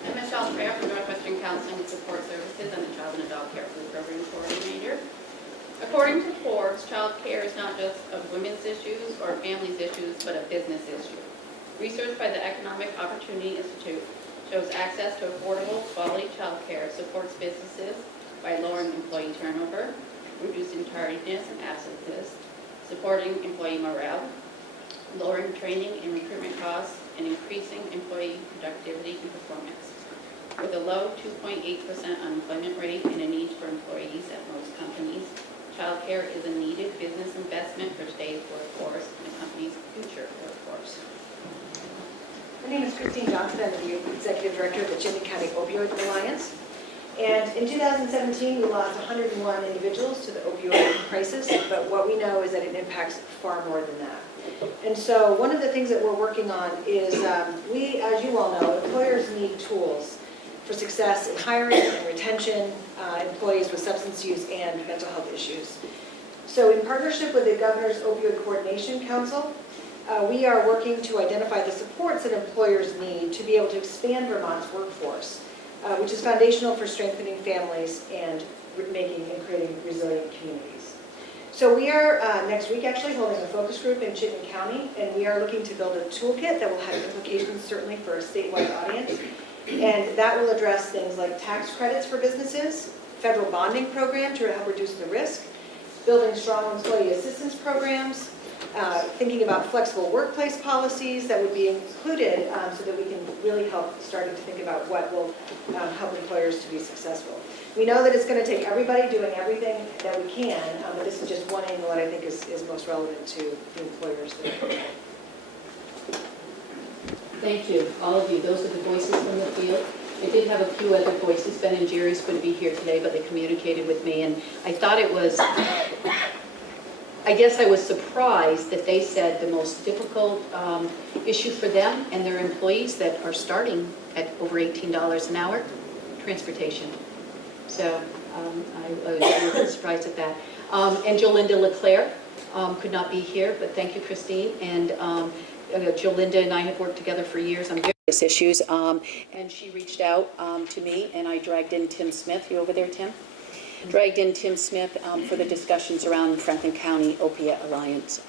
I'm Michelle Traer from Northwestern Counseling and Support Services. I'm the Child and Adult Care Food Program Coordinator. According to Forbes, child care is not just a women's issues or families' issues, but a business issue. Research by the Economic Opportunity Institute shows access to affordable, quality child care supports businesses by lowering employee turnover, reducing tardiness and absences, supporting employee morale, lowering training and recruitment costs, and increasing employee productivity and performance. With a low 2.8% unemployment rate and a need for employees at most companies, childcare is a needed business investment for today's workforce and the company's future workforce. My name is Christine Johnson. I'm the Executive Director of the Chittenden County Opioid Alliance. And in 2017, we lost 101 individuals to the opioid crisis, but what we know is that it impacts far more than that. And so one of the things that we're working on is we, as you all know, employers need tools for success in hiring and retention employees with substance use and mental health issues. So in partnership with the Governor's Opioid Coordination Council, we are working to identify the supports that employers need to be able to expand Vermont's workforce, which is foundational for strengthening families and making and creating resilient communities. So we are next week actually holding a focus group in Chittenden County, and we are looking to build a toolkit that will have implications certainly for a statewide audience. And that will address things like tax credits for businesses, federal bonding program to help reduce the risk, building strong employee assistance programs, thinking about flexible workplace policies that would be included so that we can really help starting to think about what will help employers to be successful. We know that it's going to take everybody doing everything that we can, but this is just one angle that I think is most relevant to the employers that are involved. Thank you, all of you. Those are the voices from the field. I did have a few other voices. Ben and Jerry's going to be here today, but they communicated with me, and I thought it was, I guess I was surprised that they said the most difficult issue for them and their employees that are starting at over $18 an hour, transportation. So I was a little surprised at that. And Jolinda LeClaire could not be here, but thank you, Christine. And Jolinda and I have worked together for years on various issues, and she reached out to me, and I dragged in Tim Smith. You over there, Tim? Dragged in Tim Smith for the discussions around Franklin County Opiate Alliance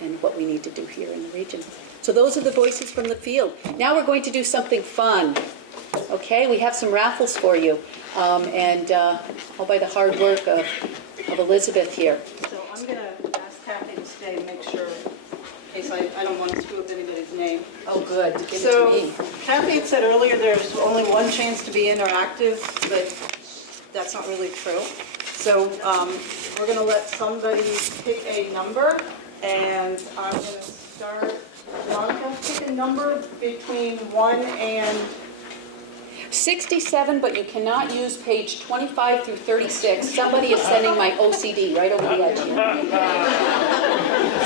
and what we need to do here in the region. So those are the voices from the field. Now we're going to do something fun. Okay, we have some raffles for you, and all by the hard work of Elizabeth here. So I'm going to ask Kathy to stay and make sure, in case I don't want to screw up anybody's name. Oh, good. Give it So to me. Kathy had said earlier there's only one chance to be interactive, but that's not really true. So we're going to let somebody pick a number, and I'm going to start. Monica, pick a number between 1 and 67, but you cannot use page 25 through 36. Somebody is sending my OCD right over the edge here.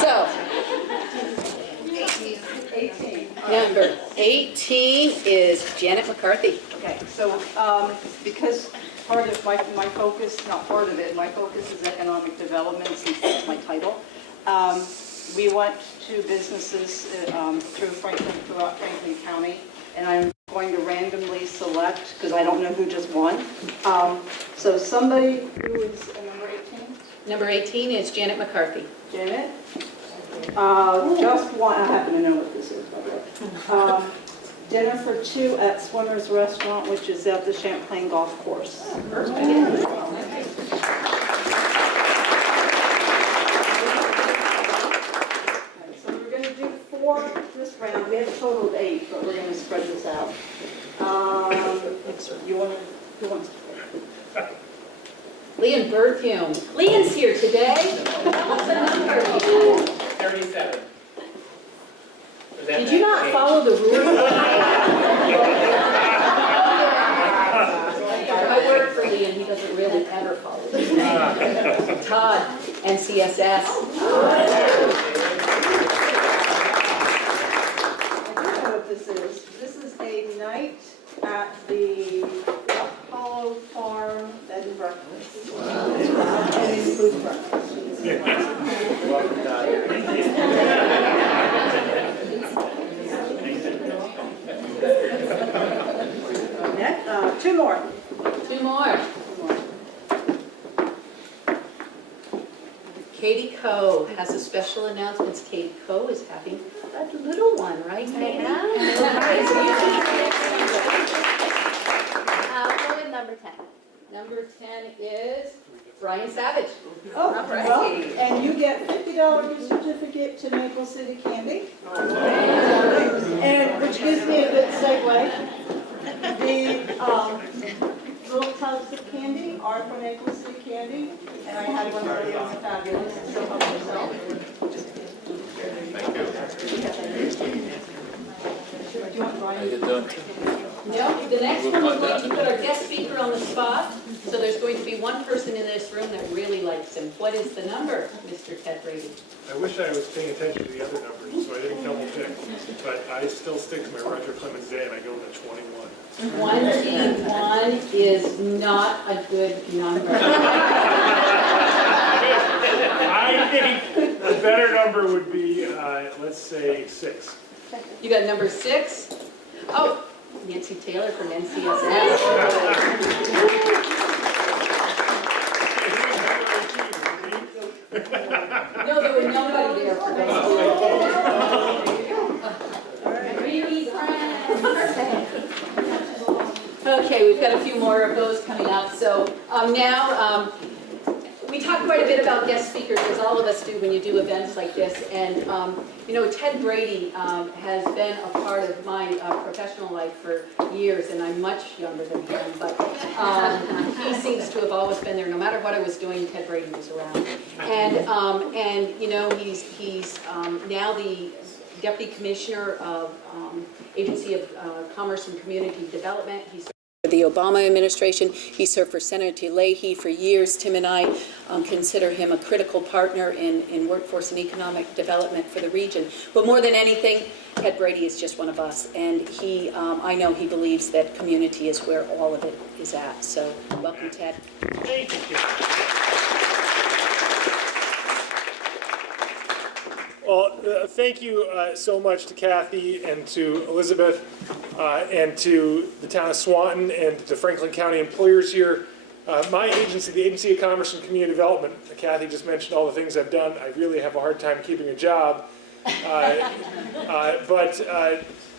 So, 18. number 18 is Janet McCarthy. Okay, so because part of my focus, not part of it, my focus is economic development since that's my title. We went to businesses throughout Franklin County, and I'm going to randomly select, because I don't know who just won. So somebody who is number 18? Number 18 is Janet McCarthy. Janet? Just one, I happen to know what this is, by the way. Dinner for two at Swimmer's Restaurant, which is at the Champlain Golf Course. So we're going to do 4 this round. We have a total of 8, but we're going to spread this out. Who wants to play? Leon Berthume. Leon's here today. 37. Did you not follow the rules? I work for Leon. He doesn't really ever follow the rules. Todd, NCSS. I do know what this is. This is a night at the Apollo Farm bed and breakfast. And it includes breakfast. Welcome, Todd. Next, 2 more. 2 more. Katie Coe has a special announcement. Katie Coe is having a little one, right, Katie? Go with number 10. Number 10 is Brian Savage. Oh, well, and you get $50 gift certificate to Maple City Candy. And which gives me a good segue. little tubs of candy are for Nicholas City Candy, and I had one earlier, it was fabulous, so help yourself. No, the next one we're going to put our guest speaker on the spot. So there's going to be one person in this room that really likes him. What is the number, Mr. Ted Brady? I wish I was paying attention to the other numbers, so I didn't double check. But I still stick to my Roger Clemens Day, and I go with 21. 21 is not a good number. I think a better number would be, let's say, 6. You got number 6? Oh, Nancy Taylor from NCSS. No, there was nobody there for those. Really friends. Okay, we've got a few more of those coming up. So now, we talk quite a bit about guest speakers, as all of us do when you do events like this. And, you know, Ted Brady has been a part of my professional life for years, and I'm much younger than him. But he seems to have always been there. No matter what I was doing, Ted Brady was around. And you know, he's now the Deputy Commissioner of Agency of Commerce and Community Development. He's the Obama administration. He served for Senator Leahy for years. Tim and I consider him a critical partner in workforce and economic development for the region. But more than anything, Ted Brady is just one of us, and he, I know he believes that community is where all of it is at. So welcome, Ted. Thank you. Well, thank you so much to Kathy and to Elizabeth and to the town of Swanton and the Franklin County employers here. My agency, the Agency of Commerce and Community Development, Kathy just mentioned all the things I've done. I really have a hard time keeping a job. But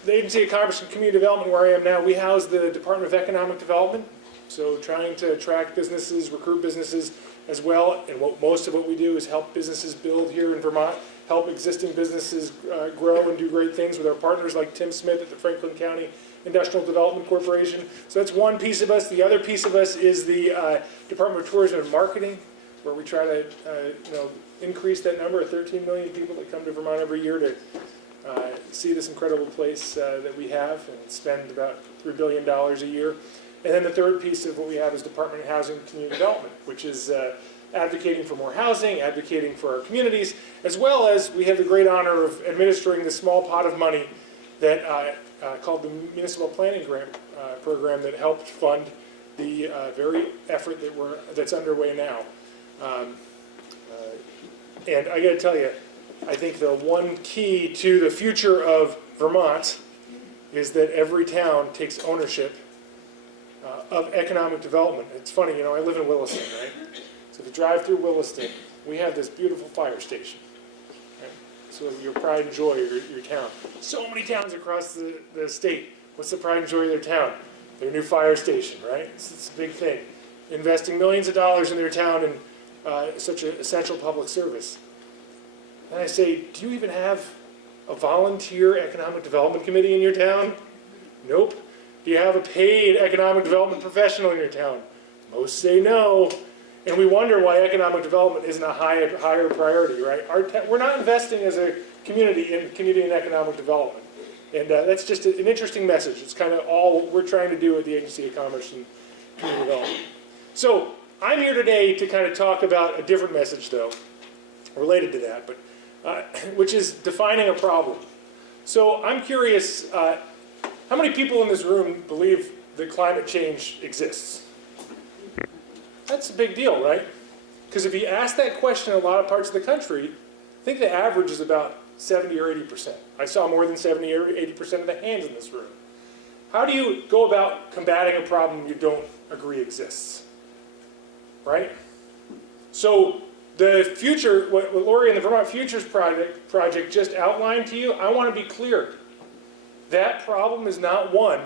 the Agency of Commerce and Community Development, where I am now, we house the Department of Economic Development. So trying to attract businesses, recruit businesses as well. And most of what we do is help businesses build here in Vermont, help existing businesses grow and do great things with our partners like Tim Smith at the Franklin County Industrial Development Corporation. So that's one piece of us. The other piece of us is the Department of Tourism and Marketing, where we try to increase that number of 13 million people that come to Vermont every year to see this incredible place that we have and spend about $3 billion a year. And then the third piece of what we have is Department of Housing and Community Development, which is advocating for more housing, advocating for our communities, as well as we have the great honor of administering the small pot of money that called the Municipal Planning Grant Program that helped fund the very effort that's underway now. And I got to tell you, I think the one key to the future of Vermont is that every town takes ownership of economic development. It's funny, I live in Williston, right? So if you drive through Williston, we have this beautiful fire station. Right? So your pride and joy of your town. So many towns across the state. What's the pride and joy of their town? Their new fire station, right? It's a big thing. Investing millions of dollars in their town in such an essential public service. And I say, do you even have a volunteer economic development committee in your town? Nope. Do you have a paid economic development professional in your town? Most say no. And we wonder why economic development isn't a higher priority, right? We're not investing as a community in community and economic development. And that's just an interesting message. It's kind of all we're trying to do at the Agency of Commerce and Community Development. So I'm here today to kind of talk about a different message, though, related to that, but which is defining a problem. So I'm curious, how many people in this room believe that climate change exists? That's a big deal, right? Because if you ask that question in a lot of parts of the country, I think the average is about 70 or 80%. I saw more than 70 or 80% of the hands in this room. How do you go about combating a problem you don't agree exists? Right? So the future, what Laurie and the Vermont Futures Project just outlined to you, I want to be clear. That problem is not one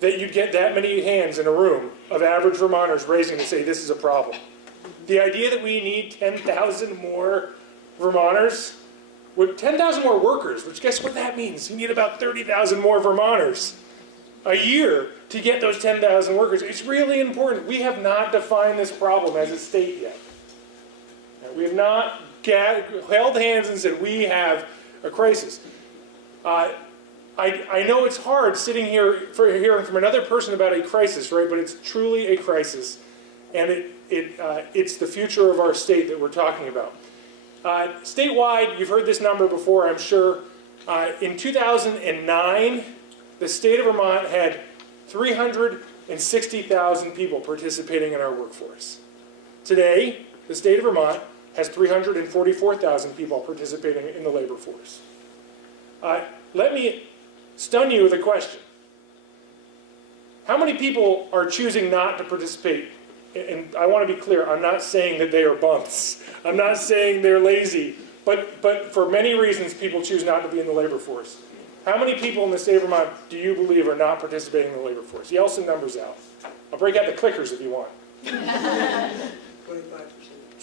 that you'd get that many hands in a room of average Vermonters raising to say this is a problem. The idea that we need 10,000 more Vermonters, with 10,000 more workers, which guess what that means? You need about 30,000 more Vermonters. a year to get those 10,000 workers. It's really important. We have not defined this problem as a state yet. We have not held hands and said we have a crisis. I know it's hard sitting here hearing from another person about a crisis, right? But it's truly a crisis, and it's the future of our state that we're talking about. Statewide, you've heard this number before, I'm sure. In 2009, the state of Vermont had 360,000 people participating in our workforce. Today, the state of Vermont has 344,000 people participating in the labor force. Let me stun you with a question. How many people are choosing not to participate? And I want to be clear, I'm not saying that they are bumps. I'm not saying they're lazy. But for many reasons, people choose not to be in the labor force. How many people in the state of Vermont do you believe are not participating in the labor force? Yell some numbers out. I'll break out the clickers if you want. 25%.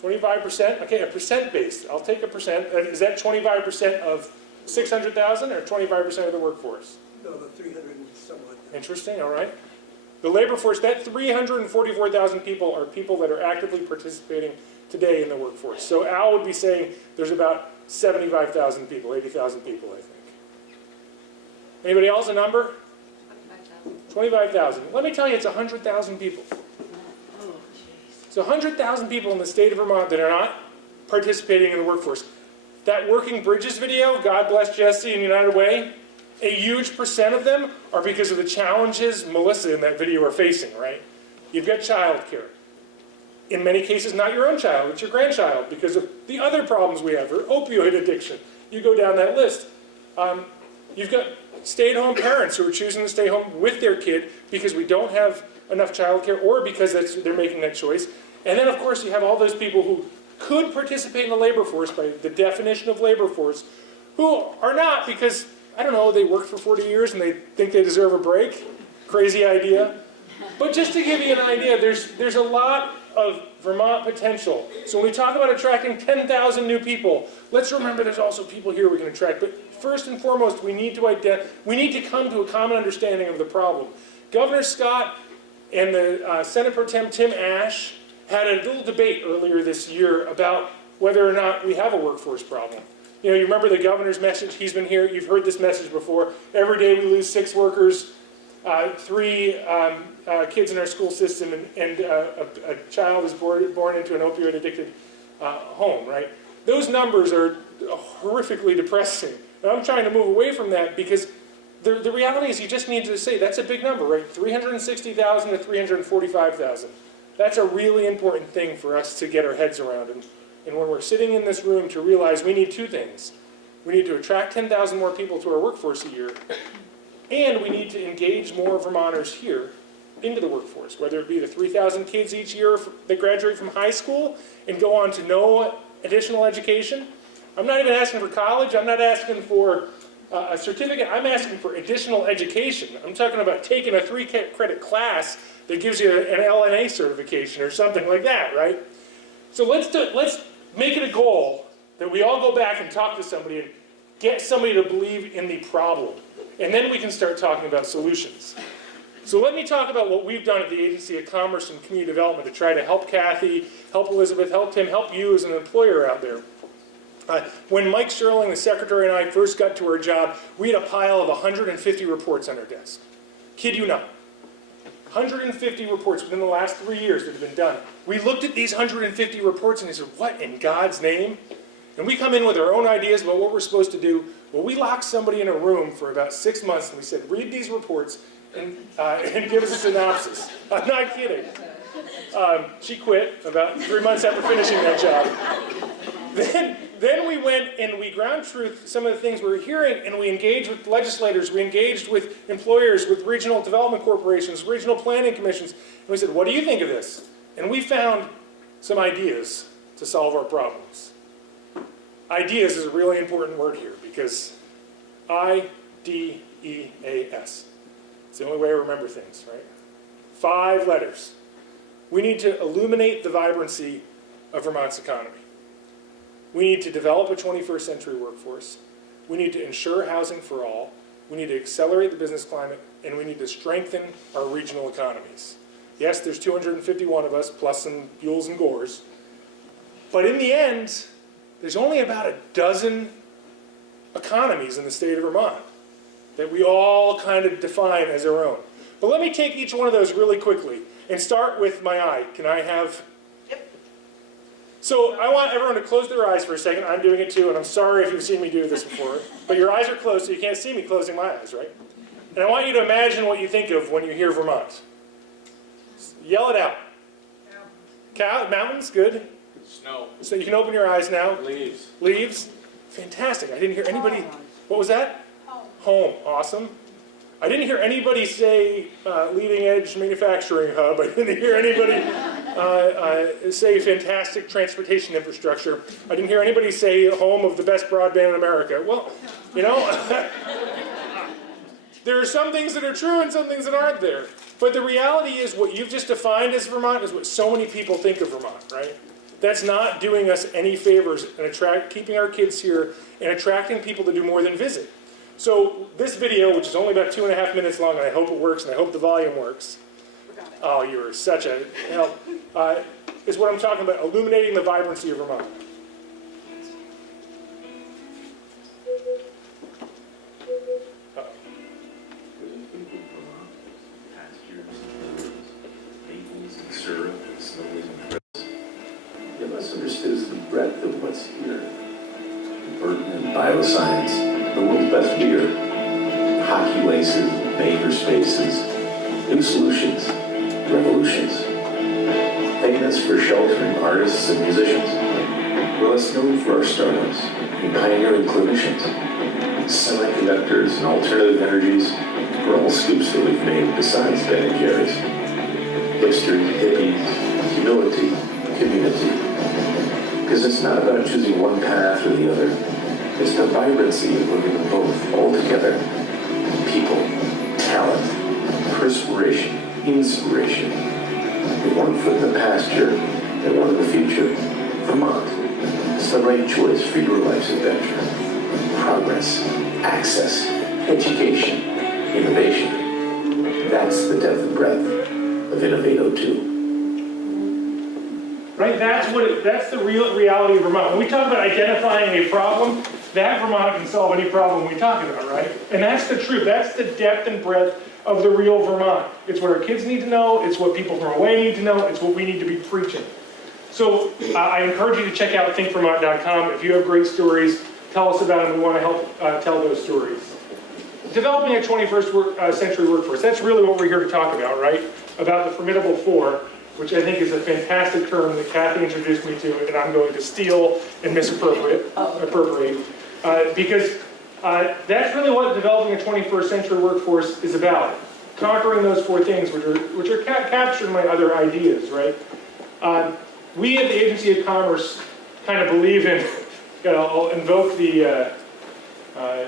25%? Okay, a percent based. I'll take a percent. Is that 25% of 600,000 or 25% of the workforce? No, the 300 and somewhat. Interesting, all right. The labor force, that 344,000 people are people that are actively participating today in the workforce. So Al would be saying there's about 75,000 people, 80,000 people, I think. Anybody else a number? 25,000. Let me tell you, it's 100,000 people. So 100,000 people in the state of Vermont that are not participating in the workforce. That Working Bridges video, God bless Jesse and United Way, a huge percent of them are because of the challenges Melissa in that video are facing, right? You've got childcare. In many cases, not your own child, it's your grandchild because of the other problems we have, or opioid addiction. You go down that list. You've got stay-at-home parents who are choosing to stay home with their kid because we don't have enough childcare or because they're making that choice. And then, of course, you have all those people who could participate in the labor force by the definition of labor force, who are not because, I don't know, they worked for 40 years and they think they deserve a break. Crazy idea. But just to give you an idea, there's a lot of Vermont potential. So when we talk about attracting 10,000 new people, let's remember there's also people here we can attract. But first and foremost, we need to come to a common understanding of the problem. Governor Scott and the Senate Pro Tem Tim Ash had a little debate earlier this year about whether or not we have a workforce problem. You know, you remember the governor's message, he's been here, you've heard this message before. Every day we lose 6 workers, 3 kids in our school system, and a child is born into an opioid-addicted home, right? Those numbers are horrifically depressing. And I'm trying to move away from that because the reality is you just need to say that's a big number, right? 360,000 to 345,000. That's a really important thing for us to get our heads around. And when we're sitting in this room to realize we need 2 things. We need to attract 10,000 more people to our workforce a year, and we need to engage more Vermonters here into the workforce, whether it be the 3,000 kids each year that graduate from high school and go on to no additional education. I'm not even asking for college. I'm not asking for a certificate. I'm asking for additional education. I'm talking about taking a 3-credit class that gives you an LNA certification or something like that, right? So let's make it a goal that we all go back and talk to somebody and get somebody to believe in the problem. And then we can start talking about solutions. So let me talk about what we've done at the Agency of Commerce and Community Development to try to help Kathy, help Elizabeth, help Tim, help you as an employer out there. When Mike Sterling, the secretary, and I first got to our job, we had a pile of 150 reports on our desk. Kid you not. 150 reports within the last 3 years that have been done. We looked at these 150 reports and we said, what in God's name? And we come in with our own ideas about what we're supposed to do. Well, we locked somebody in a room for about 6 months and we said, read these reports and give us a synopsis. I'm not kidding. She quit about 3 months after finishing that job. Then we went and we ground truth some of the things we were hearing, and we engaged with legislators, we engaged with employers, with regional development corporations, regional planning commissions, and we said, what do you think of this? And we found some ideas to solve our problems. Ideas is a really important word here because I-D-E-A-S. It's the only way I remember things, right? 5 letters. We need to illuminate the vibrancy of Vermont's economy. We need to develop a 21st century workforce. We need to ensure housing for all. we need to accelerate the business climate, and we need to strengthen our regional economies. Yes, there's 251 of us, plus some Buells and Gores. But in the end, there's only about a dozen economies in the state of Vermont that we all kind of define as our own. But let me take each one of those really quickly and start with my eye. Can I have... Yep. So I want everyone to close their eyes for a second. I'm doing it too, and I'm sorry if you've seen me do this before. But your eyes are closed, so you can't see me closing my eyes, right? And I want you to imagine what you think of when you hear Vermont. Yell it out. Cow, mountains, good. Snow. So you can open your eyes now. Leaves. Leaves. Fantastic. I didn't hear anybody. What was that? Home. Awesome. I didn't hear anybody say leading edge manufacturing hub. I didn't hear anybody say fantastic transportation infrastructure. I didn't hear anybody say home of the best broadband in America. Well, you know, there are some things that are true and some things that aren't there. But the reality is what you've just defined as Vermont is what so many people think of Vermont, right? That's not doing us any favors in keeping our kids here and attracting people to do more than visit. So this video, which is only about 2.5 minutes long, and I hope it works, and I hope the volume works. Oh, you're such a help. Is what I'm talking about, illuminating the vibrancy of Vermont. Syrup and snowies and crisps. Yet less understood is the breadth of what's here. Burton and bioscience, the world's best beer, hockey laces, maker spaces, new solutions, revolutions. Famous for sheltering artists and musicians. We're less known for our startups and pioneering clinicians. Semiconductors and alternative energies for all scoops that we've made besides Ben and Jerry's. Hipsters, hippies, humility, community. Because it's not about choosing one path or the other. It's the vibrancy of living them both all together. People, talent, perspiration, inspiration. With one foot in the pasture and one in the future. Vermont. It's the right choice for your life's adventure. Progress, access, education, innovation. That's the depth and breadth of Innovate02. Right, that's the real reality of Vermont. When we talk about identifying a problem, that Vermont can solve any problem we talk about, right? And that's the truth. That's the depth and breadth of the real Vermont. It's what our kids need to know. It's what people from away need to know. It's what we need to be preaching. So I encourage you to check out thinkvermont.com. If you have great stories, tell us about them. We want to help tell those stories. Developing a 21st century workforce. That's really what we're here to talk about, right? About the formidable four, which I think is a fantastic term that Kathy introduced me to, and I'm going to steal and misappropriate, because that's really what developing a 21st century workforce is about. Conquering those four things, which are captured in my other ideas, right? We at the Agency of Commerce kind of believe in, I'll invoke the I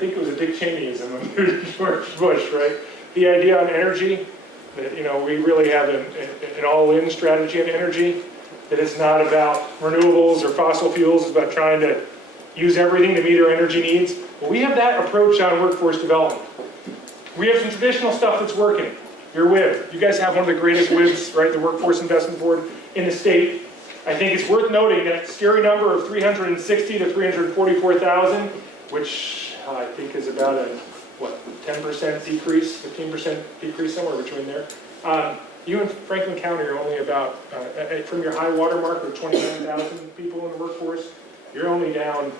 think it was a Dick Cheneyism under George Bush, right? The idea on energy, that we really have an all-in strategy on energy, that it's not about renewables or fossil fuels, it's about trying to use everything to meet our energy needs. Well, we have that approach on workforce development. We have some traditional stuff that's working. Your WIB. You guys have one of the greatest WIBs, right? The Workforce Investment Board in the state. I think it's worth noting that scary number of 360 to 344,000, which I think is about a 10% decrease, 15% decrease, somewhere between there. You in Franklin County are only about, from your high water mark of 29,000 people in the workforce, you're only down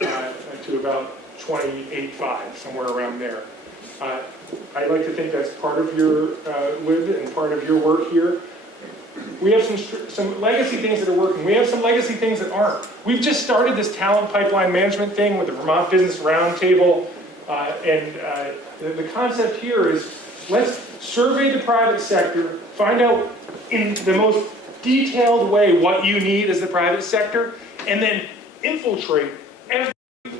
to about 28.5, somewhere around there. I like to think that's part of your WIB and part of your work here. We have some legacy things that are working. We have some legacy things that aren't. We've just started this talent pipeline management thing with the Vermont Business Roundtable. The concept here is let's survey the private sector, find out in the most detailed way what you need as the private sector, and then infiltrate every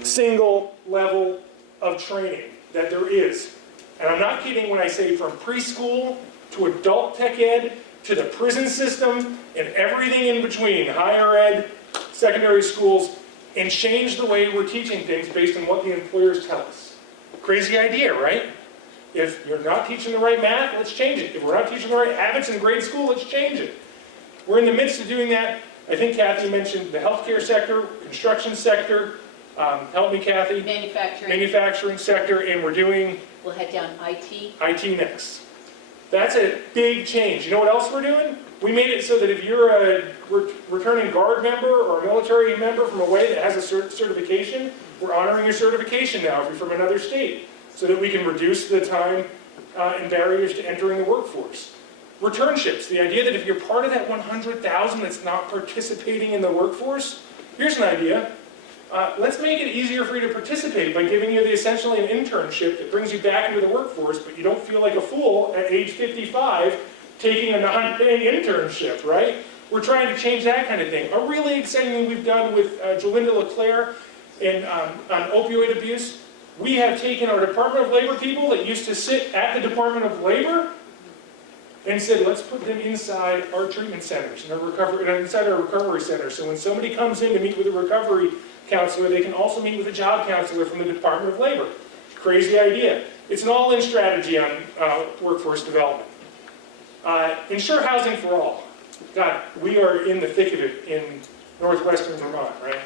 single level of training that there is. And I'm not kidding when I say from preschool to adult tech ed to the prison system and everything in between, higher ed, secondary schools, and change the way we're teaching things based on what the employers tell us. Crazy idea, right? If you're not teaching the right math, let's change it. If we're not teaching the right habits in grade school, let's change it. We're in the midst of doing that. I think Kathy mentioned the healthcare sector, construction sector, help me Kathy. Manufacturing sector, and we're doing We'll head down IT. IT next. That's a big change. You know what else we're doing? We made it so that if you're a returning guard member or a military member from away that has a certification, we're honoring your certification now if you're from another state, so that we can reduce the time and barriers to entering the workforce. Returnships, the idea that if you're part of that 100,000 that's not participating in the workforce, here's an idea. Let's make it easier for you to participate by giving you essentially an internship that brings you back into the workforce, but you don't feel like a fool at age 55 taking a non-paying internship, right? We're trying to change that kind of thing. A really exciting thing we've done with Jolinda LeClaire on opioid abuse, we have taken our Department of Labor people that used to sit at the Department of Labor and said, let's put them inside our treatment centers and inside our recovery centers. So when somebody comes in to meet with a recovery counselor, they can also meet with a job counselor from the Department of Labor. Crazy idea. It's an all-in strategy on workforce development. Ensure housing for all. God, we are in the thick of it in northwestern Vermont, right?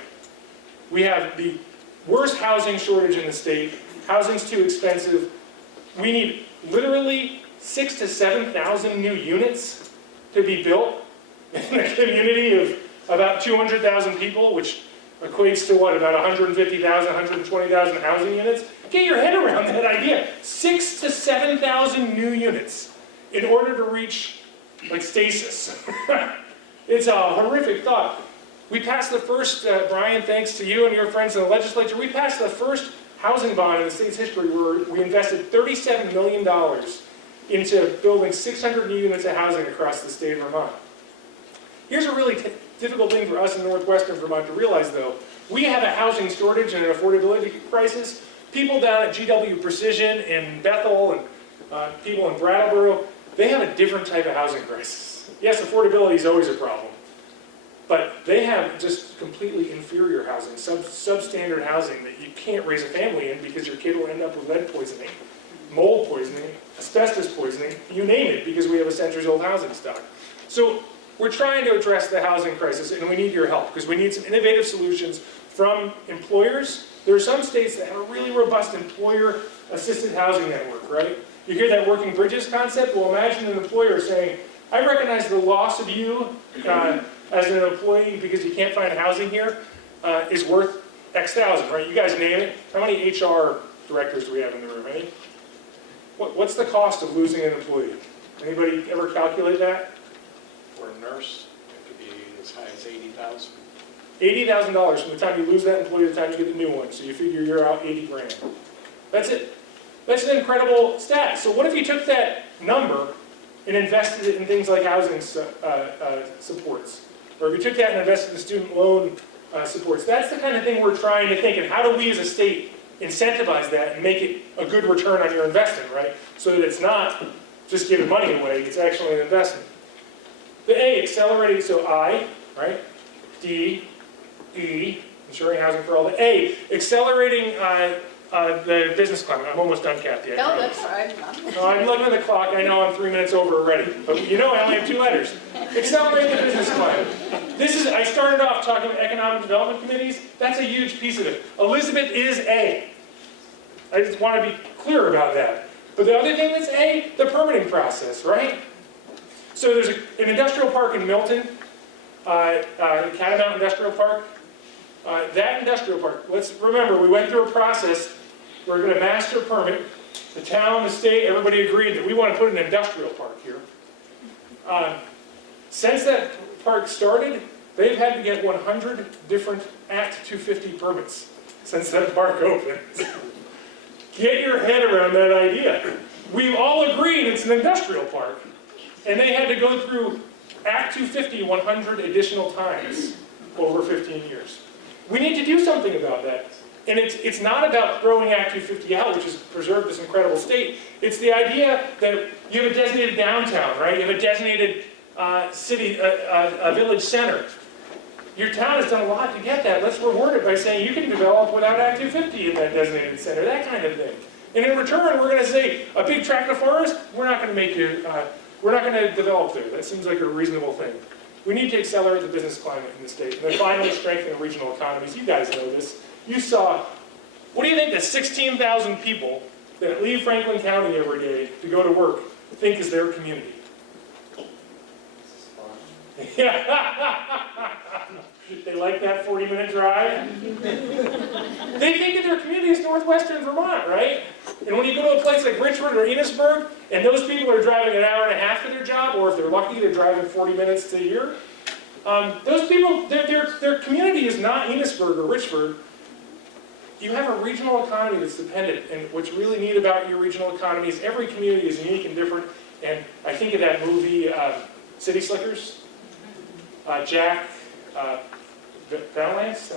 We have the worst housing shortage in the state. Housing's too expensive. We need literally 6,000 to 7,000 new units to be built in a community of about 200,000 people, which equates to what, about 150,000, 120,000 housing units? Get your head around that idea. 6,000 to 7,000 new units in order to reach, like, stasis. It's a horrific thought. We passed the first, Brian, thanks to you and your friends in the legislature, we passed the first housing bond in the state's history where we invested $37 million into building 600 new units of housing across the state of Vermont. Here's a really difficult thing for us in northwestern Vermont to realize, though. We have a housing shortage and an affordability crisis. People down at GW Precision in Bethel and people in Brattleboro, they have a different type of housing crisis. Yes, affordability is always a problem, but they have just completely inferior housing, substandard housing that you can't raise a family in because your kid will end up with lead poisoning, mold poisoning, asbestos poisoning, you name it, because we have a centuries-old housing stock. So we're trying to address the housing crisis, and we need your help, because we need some innovative solutions from employers. There are some states that have a really robust employer-assisted housing network, right? You hear that working bridges concept? Well, imagine an employer saying, I recognize the loss of you as an employee because you can't find housing here is worth X thousand, right? You guys name it. How many HR directors do we have in the room? Any? What's the cost of losing an employee? Anybody ever calculate that? For a nurse, it could be as high as $80,000. $80,000 from the time you lose that employee to the time you get the new one. So you figure you're out 80 grand. That's it. That's an incredible stat. So what if you took that number and invested it in things like housing supports? Or if you took that and invested in student loan supports? That's the kind of thing we're trying to think. And how do we as a state incentivize that and make it a good return on your investment, right? So that it's not just giving money away, it's actually an investment. The A, accelerating, so I, right? D, E, ensuring housing for all. The A, accelerating the business climate. I'm almost done, Kathy. No, that's all right. No, I'm looking at the clock. I know I'm 3 minutes over already. But you know I only have 2 letters. Accelerate the business climate. I started off talking about economic development committees. That's a huge piece of it. Elizabeth is A. I just want to be clear about that. But the other thing that's A, the permitting process, right? So there's an industrial park in Milton, Catamount Industrial Park. That industrial park, let's remember, we went through a process. We're going to master permit. The town, the state, everybody agreed that we want to put an industrial park here. Since that park started, they've had to get 100 different Act 250 permits since that park opened. Get your head around that idea. We've all agreed it's an industrial park. And they had to go through Act 250 100 additional times over 15 years. We need to do something about that. And it's not about throwing Act 250 out, which has preserved this incredible state. It's the idea that you have a designated downtown, right? You have a designated city, a village center. Your town has done a lot to get that. Let's reward it by saying you can develop without Act 250 in that designated center, that kind of thing. And in return, we're going to say, a big tract of forest, we're not going to make you, we're not going to develop there. That seems like a reasonable thing. We need to accelerate the business climate in the state. And then finally, strengthen regional economies. You guys know this. You saw, what do you think the 16,000 people that leave Franklin County every day to go to work think is their community? They like that 40-minute drive? They think of their community as northwestern Vermont, right? And when you go to a place like Richmond or Enosburg, and those people are driving an hour and a half to their job, or if they're lucky, they're driving 40 minutes to here, those people, their community is not Enosburg or Richmond. You have a regional economy that's dependent, and what's really neat about your regional economy is every community is unique and different, and I think of that movie, City Slickers, Jack, Balance,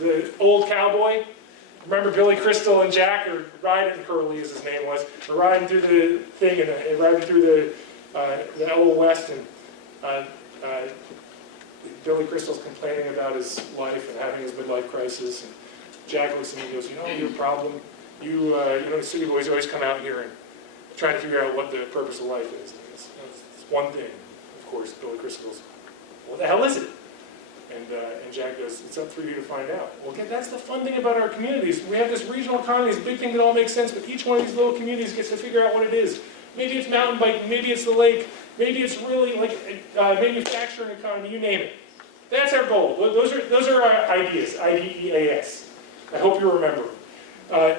the old cowboy. Remember Billy Crystal and Jack are riding, Curly as his name was, are riding through the thing and riding through the old West, and Billy Crystal's complaining about his life and having his midlife crisis, and Jack looks at me and goes, you know your problem, you know, city boys always come out here and try to figure out what the purpose of life is. It's one thing. Of course, Billy Crystal goes, what the hell is it? And Jack goes, it's up for you to find out. Well, that's the fun thing about our communities. We have this regional economy, it's a big thing that all makes sense, but each one of these little communities gets to figure out what it is. Maybe it's mountain biking, maybe it's the lake, maybe it's really like manufacturing economy, you name it. That's our goal. Those are our ideas, IDEAS. I hope you remember. The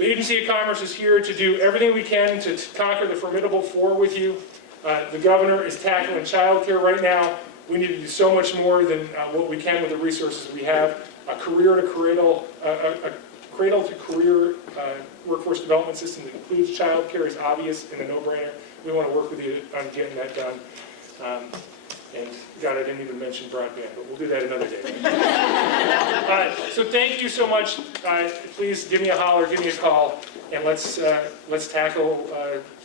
Agency of Commerce is here to do everything we can to conquer the formidable four with you. The governor is tackling childcare right now. We need to do so much more than what we can with the resources we have. A cradle-to-career workforce development system that includes childcare is obvious and a no-brainer. We want to work with you on getting that done. And God, I didn't even mention broadband, but we'll do that another day. So thank you so much. Please give me a holler, give me a call, and let's tackle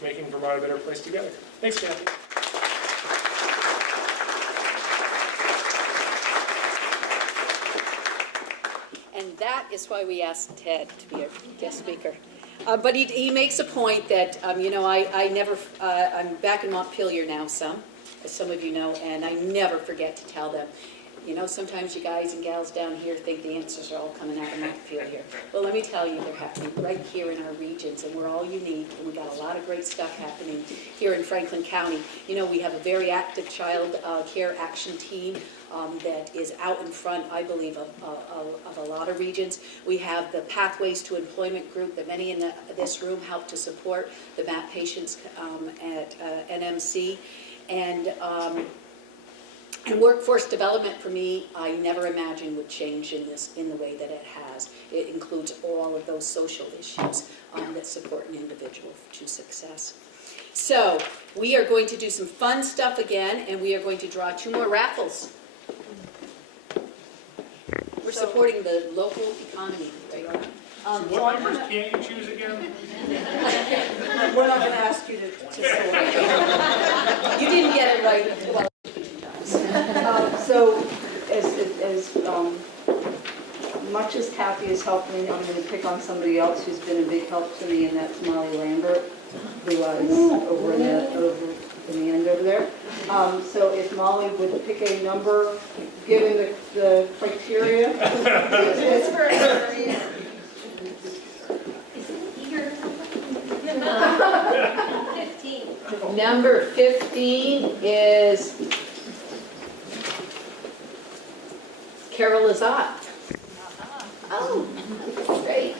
making Vermont a better place together. Thanks, Kathy. And that is why we asked Ted to be a guest speaker. But he makes a point that, you know, I'm back in Montpelier now as some of you know, and I never forget to tell them, you know, sometimes you guys and gals down here think the answers are all coming out of Montpelier. Well, let me tell you, they're happening right here in our regions, and we're all unique, and we got a lot of great stuff happening here in Franklin County. You know, we have a very active child care action team that is out in front, I believe, of a lot of regions. We have the Pathways to Employment group that many in this room help to support the MAP patients at NMC. And workforce development for me, I never imagined would change in the way that it has. It includes all of those social issues that support an individual to success. So we are going to do some fun stuff again, and we are going to draw 2 more raffles. We're supporting the local economy right now. So what numbers can't you choose again? We're not going to ask you to select. You didn't get it right. Well, So, as much as Kathy is helping, I'm going to pick on somebody else who's been a big help to me, and that's Molly Lambert, who is over in the end over there. So if Molly would pick a number, given the criteria. It's for everybody. 15. Number 15 is Carol Lazat. Oh, great.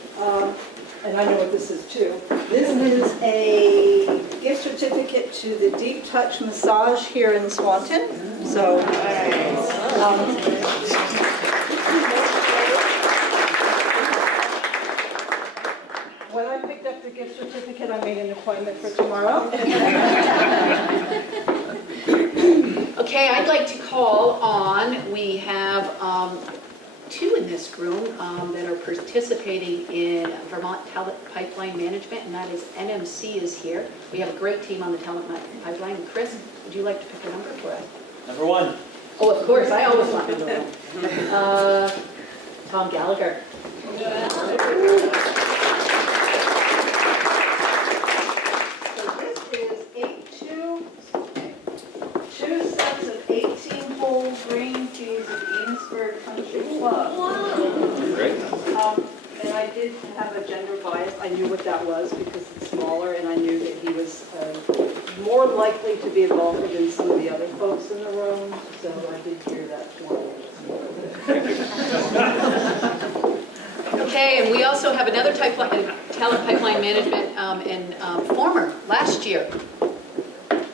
And I know what this is too. This is a gift certificate to the Deep Touch Massage here in Swanton. So, when I picked up the gift certificate, I made an appointment for tomorrow. Okay, I'd like to call on, we have 2 in this room that are participating in Vermont Talent Pipeline Management, and that is NMC is here. We have a great team on the Talent Pipeline. Chris, would you like to pick a number for us? Number 1. Oh, of course, I always want number 1. Tom Gallagher. So this is two sets of 18-hole green tees at the Enosburg Country Club. Great. And I did have a gender bias. I knew what that was because it's smaller, and I knew that he was more likely to be a golfer than some of the other folks in the room. So I did hear that one. Okay, and we also have another talent pipeline management and former, last year.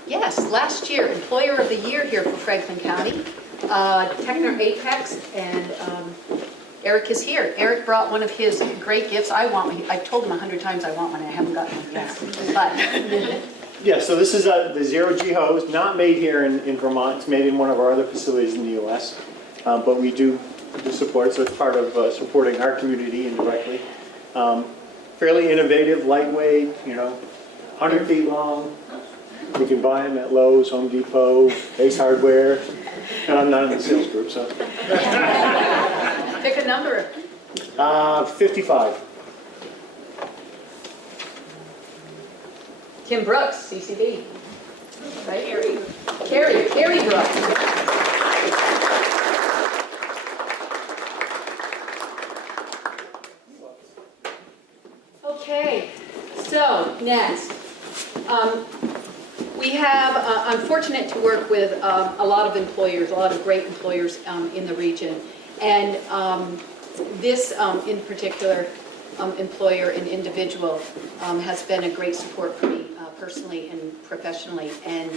Yes, last year, Employer of the Year here for Franklin County, Techner Apex, and Eric is here. Eric brought one of his great gifts. I've told him 100 times I want one, and I haven't gotten one yet. But yeah, so this is the Zero G hose, not made here in Vermont. It's made in one of our other facilities in the U.S., but we do support, so it's part of supporting our community indirectly. Fairly innovative, lightweight, 100 feet long. You can buy them at Lowe's, Home Depot, Ace Hardware, and I'm not in the sales group, so. pick a number. 55. Kim Brooks, CCB. Right? Carrie Brooks. Okay, so next. We have, I'm fortunate to work with a lot of employers, a lot of great employers in the region. And this in particular employer and individual has been a great support for me personally and professionally. And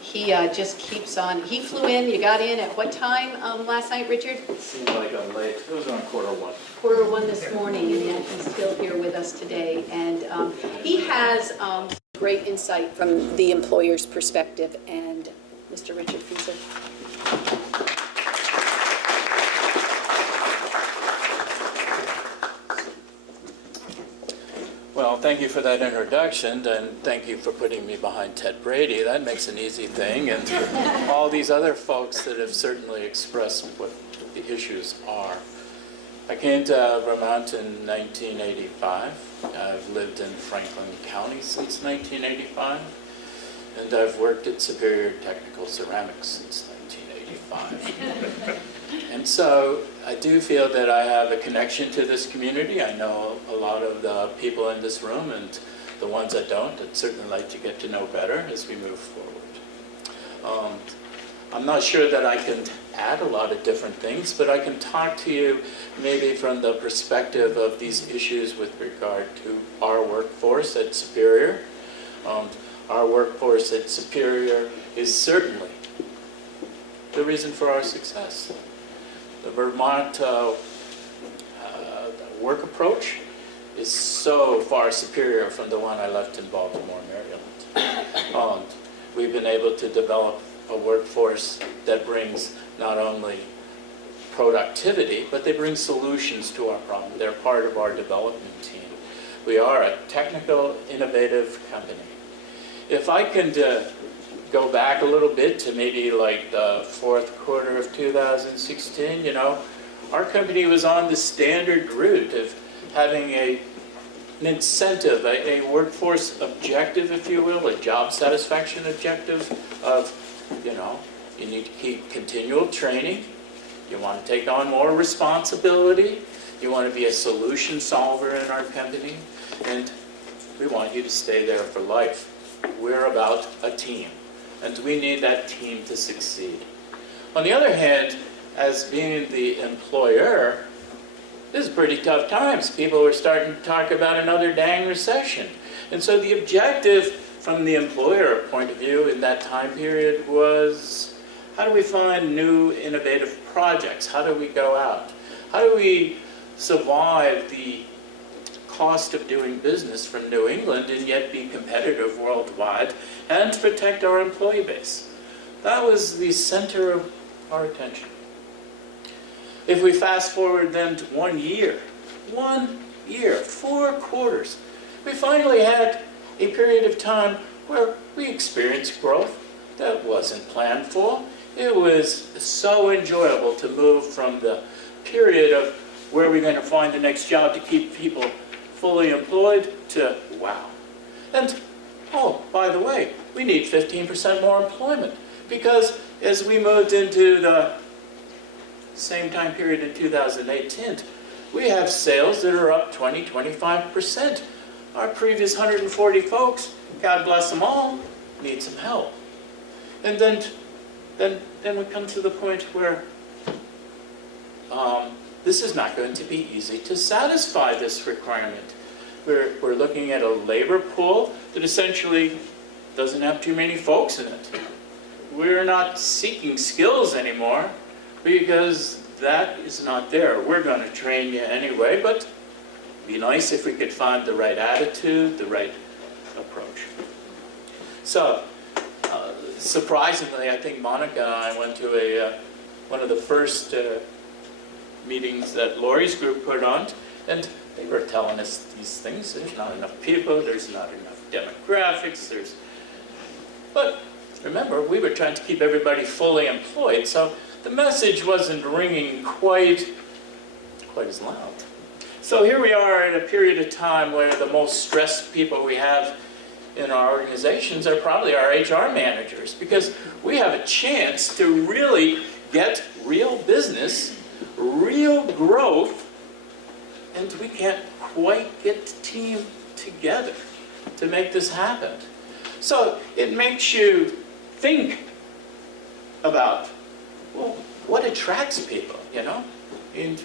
he just keeps on. He flew in, you got in at what time last night, Richard? It seemed like I'm late. It was around 1:15. 1:15 this morning, and yet he's still here with us today. And he has great insight from the employer's perspective. And Mr. Richard Fieser. Well, thank you for that introduction, and thank you for putting me behind Ted Brady. That makes an easy thing, and all these other folks that have certainly expressed what the issues are. I came to Vermont in 1985. I've lived in Franklin County since 1985, and I've worked at Superior Technical Ceramics since 1985. And so I do feel that I have a connection to this community. I know a lot of the people in this room, and the ones that don't, I'd certainly like to get to know better as we move forward. I'm not sure that I can add a lot of different things, but I can talk to you maybe from the perspective of these issues with regard to our workforce at Superior. Our workforce at Superior is certainly the reason for our success. The Vermont work approach is so far superior from the one I left in Baltimore, Maryland. We've been able to develop a workforce that brings not only productivity, but they bring solutions to our problem. They're part of our development team. We are a technical, innovative company. If I can go back a little bit to maybe like the fourth quarter of 2016, our company was on the standard route of having an incentive, a workforce objective, if you will, a job satisfaction objective of, you need to keep continual training, you want to take on more responsibility, you want to be a solution solver in our company, and we want you to stay there for life. We're about a team, and we need that team to succeed. On the other hand, as being the employer, this is pretty tough times. People are starting to talk about another dang recession. And so the objective from the employer point of view in that time period was, how do we find new innovative projects? How do we go out? How do we survive the cost of doing business from New England and yet be competitive worldwide and protect our employee base? That was the center of our attention. If we fast forward then to 1 year, 4 quarters, we finally had a period of time where we experienced growth that wasn't planned for. It was so enjoyable to move from the period of where are we going to find the next job to keep people fully employed, to wow. And, oh, by the way, we need 15% more employment, because as we moved into the same time period in 2018, we have sales that are up 20-25%. Our previous 140 folks, God bless them all, need some help. And then we come to the point where this is not going to be easy to satisfy this requirement. We're looking at a labor pool that essentially doesn't have too many folks in it. We're not seeking skills anymore because that is not there. We're going to train you anyway, but it'd be nice if we could find the right attitude, the right approach. So, surprisingly, I think Monica and I went to one of the first meetings that Laurie's group put on, and they were telling us these things. There's not enough people, there's not enough demographics, but remember, we were trying to keep everybody fully employed, so the message wasn't ringing quite as loud. So here we are in a period of time where the most stressed people we have in our organizations are probably our HR managers, because we have a chance to really get real business, real growth, and we can't quite get the team together to make this happen. So it makes you think about, well, what attracts people, you know? And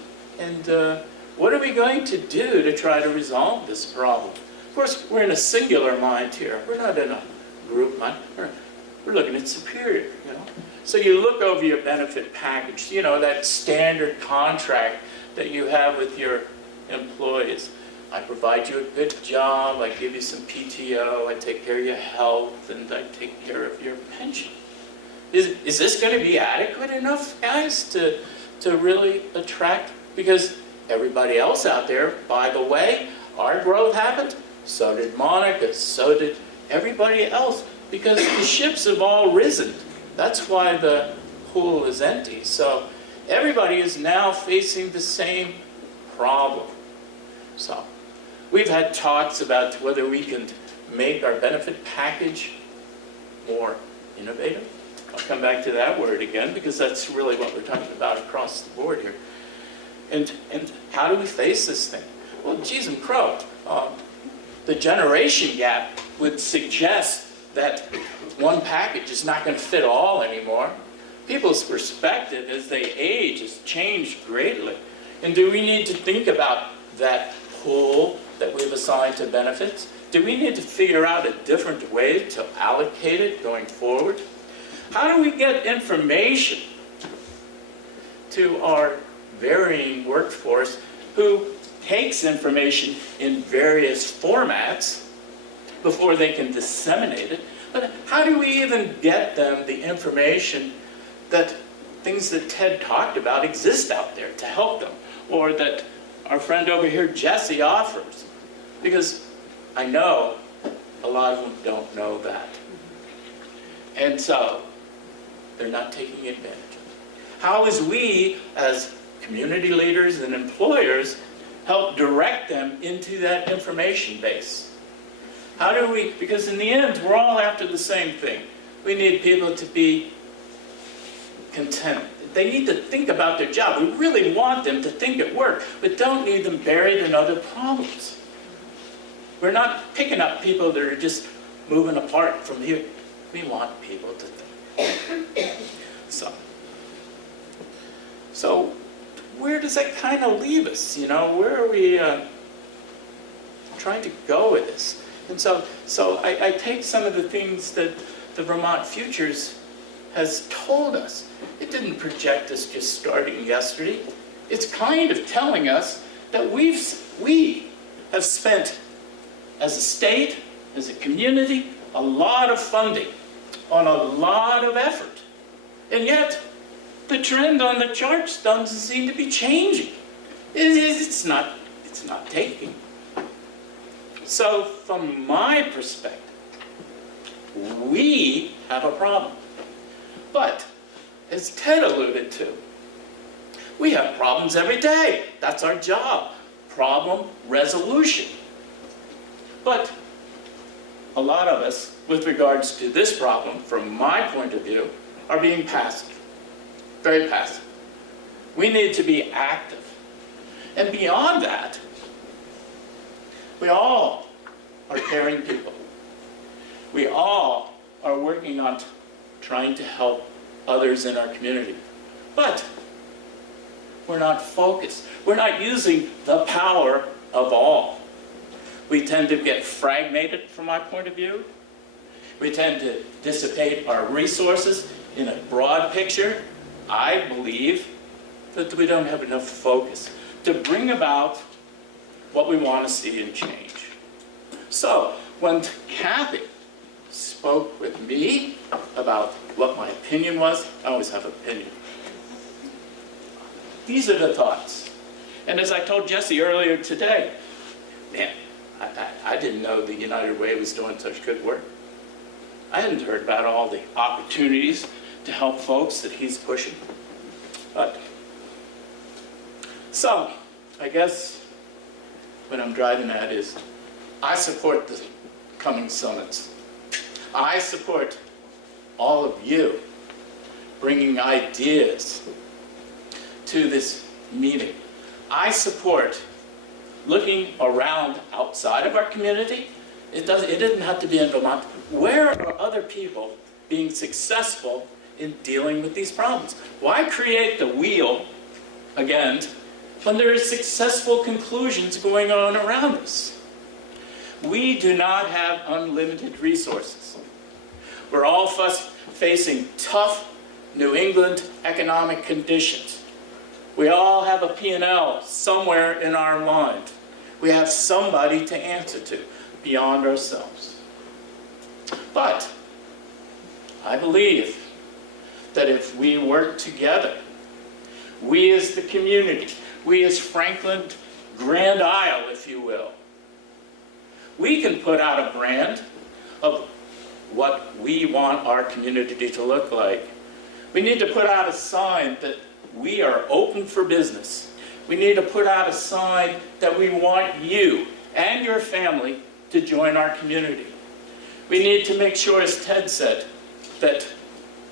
what are we going to do to try to resolve this problem? Of course, we're in a singular mind here. We're not in a group mind. We're looking at superior, you know? So you look over your benefit package, you know, that standard contract that you have with your employees. I provide you a good job, I give you some PTO, I take care of your health, and I take care of your pension. Is this going to be adequate enough, guys, to really attract? Because everybody else out there, by the way, our growth happened, so did Monica, so did everybody else, because the ships have all risen. That's why the pool is empty. So everybody is now facing the same problem. So we've had talks about whether we can make our benefit package more innovative. I'll come back to that word again, because that's really what we're talking about across the board here. And how do we face this thing? Well, geez and crow, the generation gap would suggest that one package is not going to fit all anymore. People's perspective as they age has changed greatly. And do we need to think about that pool that we've assigned to benefits? Do we need to figure out a different way to allocate it going forward? How do we get information to our varying workforce who takes information in various formats before they can disseminate it? But how do we even get them the information that things that Ted talked about exist out there to help them, or that our friend over here, Jesse, offers? Because I know a lot of them don't know that. And so they're not taking advantage of it. How is we, as community leaders and employers, help direct them into that information base? How do we, because in the end, we're all after the same thing. We need people to be content. They need to think about their job. We really want them to think at work, but don't need them buried in other problems. We're not picking up people that are just moving apart from here. We want people to think. So where does that kind of leave us? You know, where are we trying to go with this? And so I take some of the things that the Vermont Futures has told us. It didn't project us just starting yesterday. It's kind of telling us that we have spent, as a state, as a community, a lot of funding on a lot of effort. And yet, the trend on the charts doesn't seem to be changing. It's not taking. So, from my perspective, we have a problem. But, as Ted alluded to, We have problems every day. That's our job. Problem resolution. But a lot of us, with regards to this problem, from my point of view, are being passive. Very passive. We need to be active. And beyond that, we all are caring people. We all are working on trying to help others in our community. But we're not focused. We're not using the power of all. We tend to get fragmented from my point of view. We tend to dissipate our resources in a broad picture. I believe that we don't have enough focus to bring about what we want to see and change. So when Kathy spoke with me about what my opinion was, I always have an opinion. These are the thoughts. And as I told Jesse earlier today, man, I didn't know the United Way was doing such good work. I hadn't heard about all the opportunities to help folks that he's pushing. But, so, I guess what I'm driving at is, I support the coming summits. I support all of you bringing ideas to this meeting. I support looking around outside of our community. It doesn't have to be in Vermont. Where are other people being successful in dealing with these problems? Why create the wheel again when there are successful conclusions going on around us? We do not have unlimited resources. We're all facing tough New England economic conditions. We all have a P&L somewhere in our mind. We have somebody to answer to beyond ourselves. But I believe that if we work together, we as the community, we as Franklin Grand Isle, if you will, we can put out a brand of what we want our community to look like. We need to put out a sign that we are open for business. We need to put out a sign that we want you and your family to join our community. We need to make sure, as Ted said, that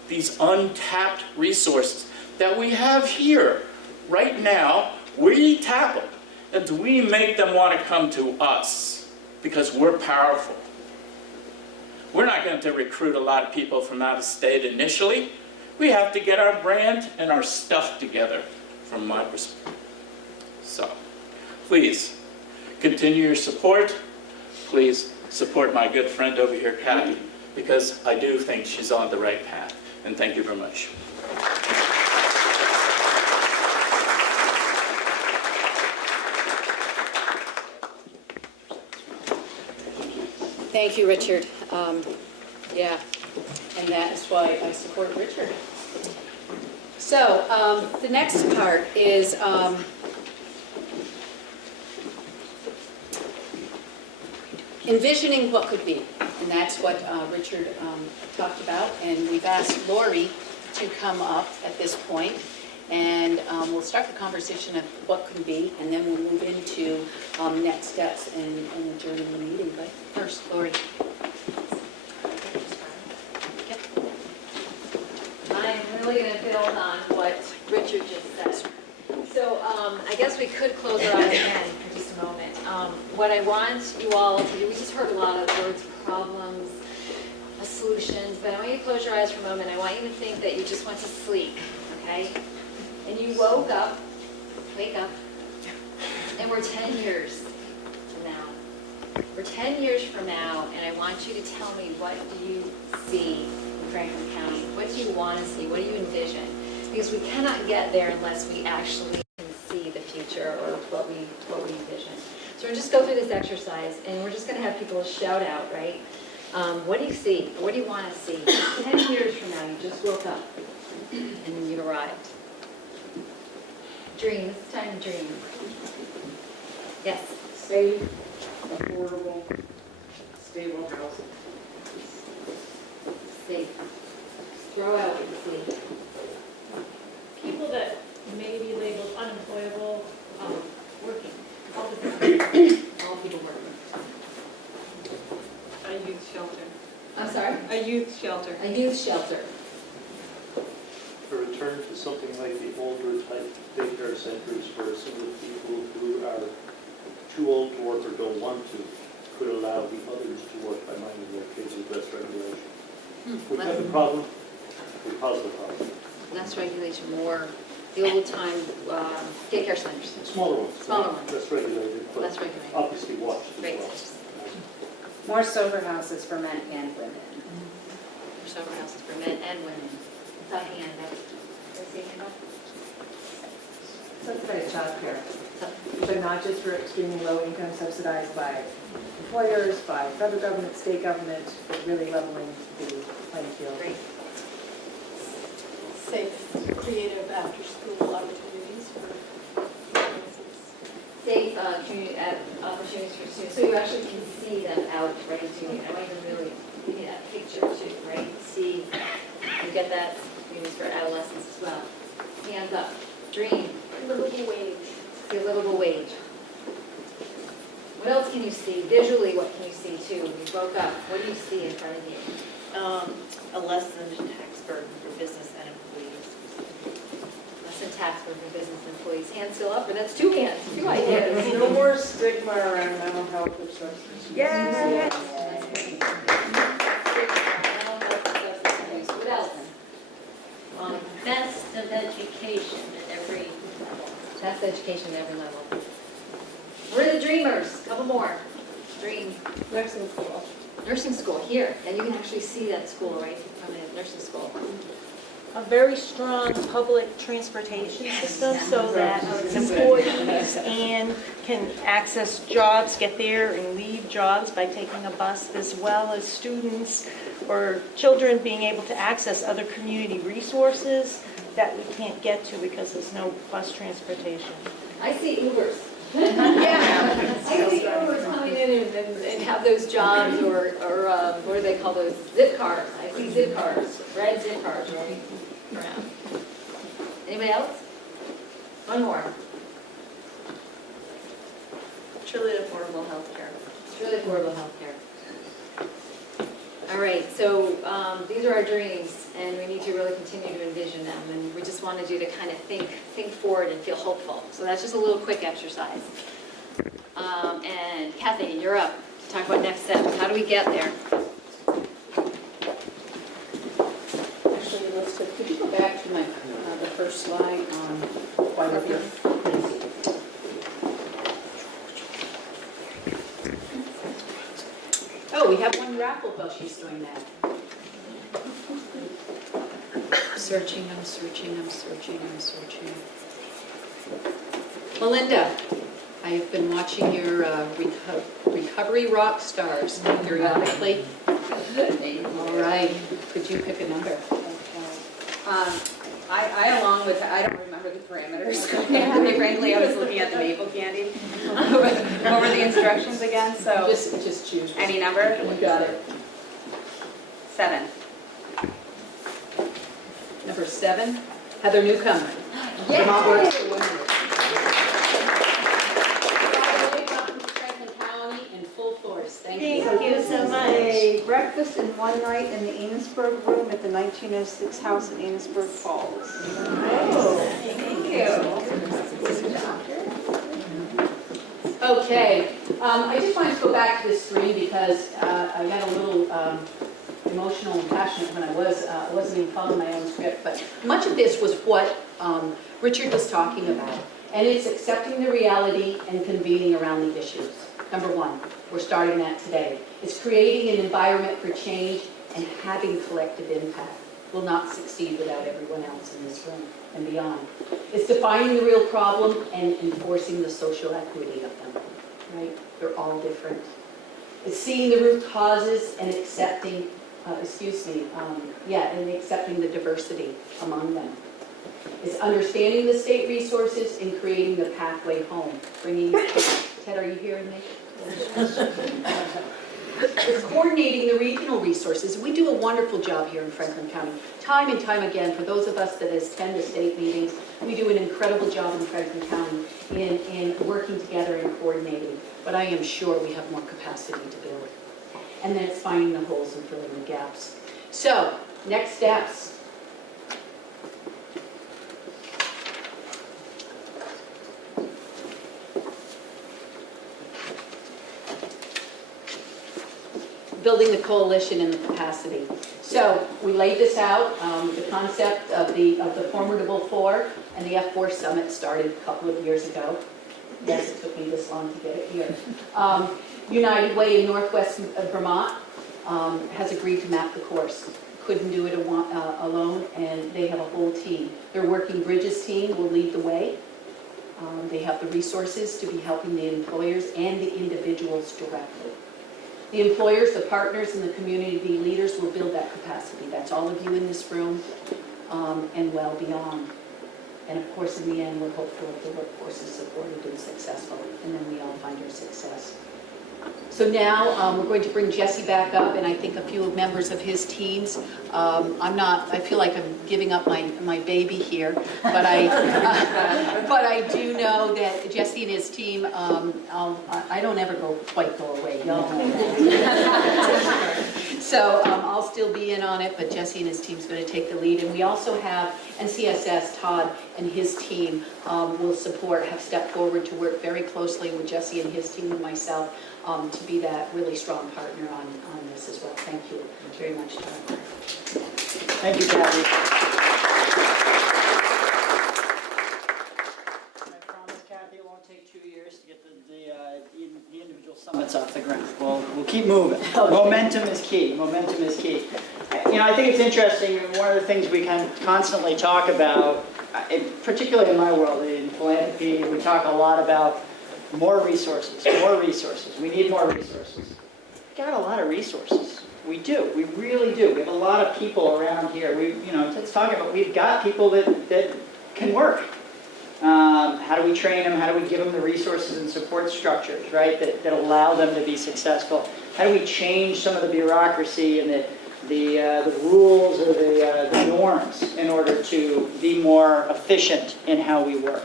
these untapped resources that we have here right now, we tap them and we make them want to come to us because we're powerful. We're not going to recruit a lot of people from out of state initially. We have to get our brand and our stuff together, from my perspective. So, please, continue your support. Please support my good friend over here, Kathy, because I do think she's on the right path. And thank you very much. Thank you, Richard. Yeah, and that is why I support Richard. So the next part is envisioning what could be, and that's what Richard talked about. And we've asked Laurie to come up at this point, and we'll start the conversation of what could be, and then we'll move into next steps and adjourning the meeting. But first, Laurie. I'm really going to build on what Richard just said. So I guess we could close our eyes again for just a moment. What I want you all to do, we just heard a lot of words, problems, solutions, but I want you to close your eyes for a moment. I want you to think that you just went to sleep, okay? And you woke up, wake up, and we're 10 years from now. We're 10 years from now, and I want you to tell me, what do you see in Franklin County? What do you want to see? What do you envision? Because we cannot get there unless we actually can see the future or what we envision. So we're just go through this exercise, and we're just going to have people shout out, right? What do you see? What do you want to see? 10 years from now, you just woke up, and you arrived. Dream. It's time to dream. Yes. Safe, affordable, stable housing. Safe. Throw out what you see. People that may be labeled shelter. A youth shelter. A return to something like the older type daycare centers where some of the people who are too old to work or don't want to could allow the others to work by minding their kids with less regulation. We have a problem, we cause the problem. Less regulation, more the old time daycare centers. Smaller ones. Smaller ones. Less regulated, but Less regulated. obviously watched as Great. well. More sober houses for men and women. More sober houses for men and women. Without a hand up. Did I see a hand up? Subsidized childcare, but not just for extremely low income, subsidized by employers, by federal government, state government, but really leveling the playing field. Great. Safe, creative after-school opportunities for Safe community opportunities for students, so you actually can see them out, right, doing, I want you to really give me that picture too, right? See, you get that, maybe for adolescents as well. Hands up, dream. livable wage. See a livable wage. What else can you see? Visually, what can you see too? You woke up, what do you see in front of you? A lessened tax burden for business and employees. Lessened tax burden for business employees. Hands still up, or that's two hands, two ideas. No more stigma around mental health or substance use. Yes. What else? Best of education at every level. Best education at every level. We're the dreamers. Couple more. Dream. Nursing school. Nursing school here, and you can actually see that school right from the nursing school. A very strong public transportation system so that employees can access jobs, get there and leave jobs by taking a bus, as well as students or children being able to access other community resources that we can't get to because there's no bus transportation. I see Ubers. Yeah, I see Ubers coming in and have those jobs, or what do they call those? Zip cars. I see zip cars, red zip cars rolling around. Anybody else? One more. Truly affordable healthcare. Truly affordable healthcare. All right, so these are our dreams, and we need to really continue to envision them, and we just wanted you to kind of think forward and feel hopeful. So that's just a little quick exercise. And Kathy, you're up to talk about next steps. How do we get there? Actually, Elizabeth, could you go back to the first slide on while you're here? Oh, we have one raffle while she's doing that. I'm searching. Melinda, I've been watching your Recovery Rock Stars periodically. All right, could you pick a number? I along with, I don't remember the parameters. Frankly, I was looking at the maple candy over the instructions again, so. Just choose. Any number? You got it. 7. Number 7, Heather Newcomer. Yay! Vermont Works for Women. Welcome to Franklin County in full force. Thank you. Thank you so much. A breakfast and one night in the Enosburg room at the 1906 house in Enosburg Falls. Thank you. Okay, I just wanted to go back to this screen because I got a little emotional and passionate when I wasn't even following my own script, but much of this was what Richard was talking about, and it's accepting the reality and convening around the issues. Number 1, we're starting that today. It's creating an environment for change and having collective impact. Will not succeed without everyone else in this room and beyond. It's defining the real problem and enforcing the social equity of them, right? They're all different. It's seeing the root causes and accepting, and accepting the diversity among them. It's understanding the state resources and creating the pathway home. Ted, are you hearing me? It's coordinating the regional resources. We do a wonderful job here in Franklin County. Time and time again, for those of us that attend the state meetings, we do an incredible job in Franklin County in working together and coordinating. But I am sure we have more capacity to build. And then it's finding the holes and filling the gaps. So, next steps. Building the coalition and the capacity. So we laid this out, the concept of the Formidable Four and the F4 Summit started a couple of years ago. Yes, it took me this long to get it here. United Way in Northwest Vermont has agreed to map the course. Couldn't do it alone, and they have a whole team. Their Working Bridges team will lead the way. They have the resources to be helping the employers and the individuals directly. The employers, the partners, and the community leaders will build that capacity. That's all of you in this room and well beyond. And of course, in the end, we're hopeful that the workforce is supported and successful, and then we all find our success. So now we're going to bring Jesse back up, and I think a few members of his teams. I feel like I'm giving up my baby here, but I do know that Jesse and his team, I don't ever quite go away, y'all know that. So I'll still be in on it, but Jesse and his team's going to take the lead. And we also have NCSS, Todd and his team have stepped forward to work very closely with Jesse and his team and myself to be that really strong partner on this as well. Thank you very much, Todd. Thank you, Kathy. I promise, Kathy, it won't take 2 years to get the individual summits off the ground. We'll keep moving. Momentum is key. Momentum is key. I think it's interesting. One of the things we can constantly talk about, particularly in my world, in philanthropy, we talk a lot about more resources, more resources. We need more resources. We've got a lot of resources. We do. We really do. We have a lot of people around here. Let's talk about, we've got people that can work. How do we train them? How do we give them the resources and support structures, right, that allow them to be successful? How do we change some of the bureaucracy and the rules or the norms in order to be more efficient in how we work?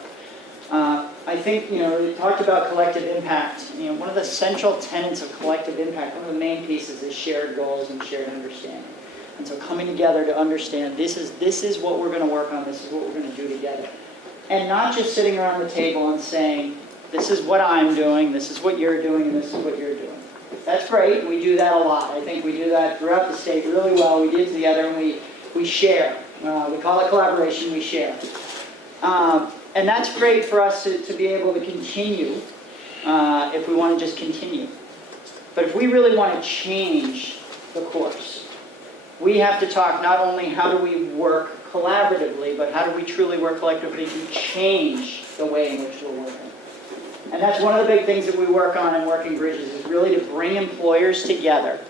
I think, we talked about collective impact. One of the central tenets of collective impact, one of the main pieces is shared goals and shared understanding. And so coming together to understand this is what we're going to work on, this is what we're going to do together. And not just sitting around the table and saying, this is what I'm doing, this is what you're doing, and this is what you're doing. That's great, and we do that a lot. I think we do that throughout the state really well. We get together and we share. We call it collaboration, we share. And that's great for us to be able to continue if we want to just continue. But if we really want to change the course, we have to talk not only how do we work collaboratively, but how do we truly work collectively to change the way in which we're working. And that's one of the big things that we work on in Working Bridges is really to bring employers together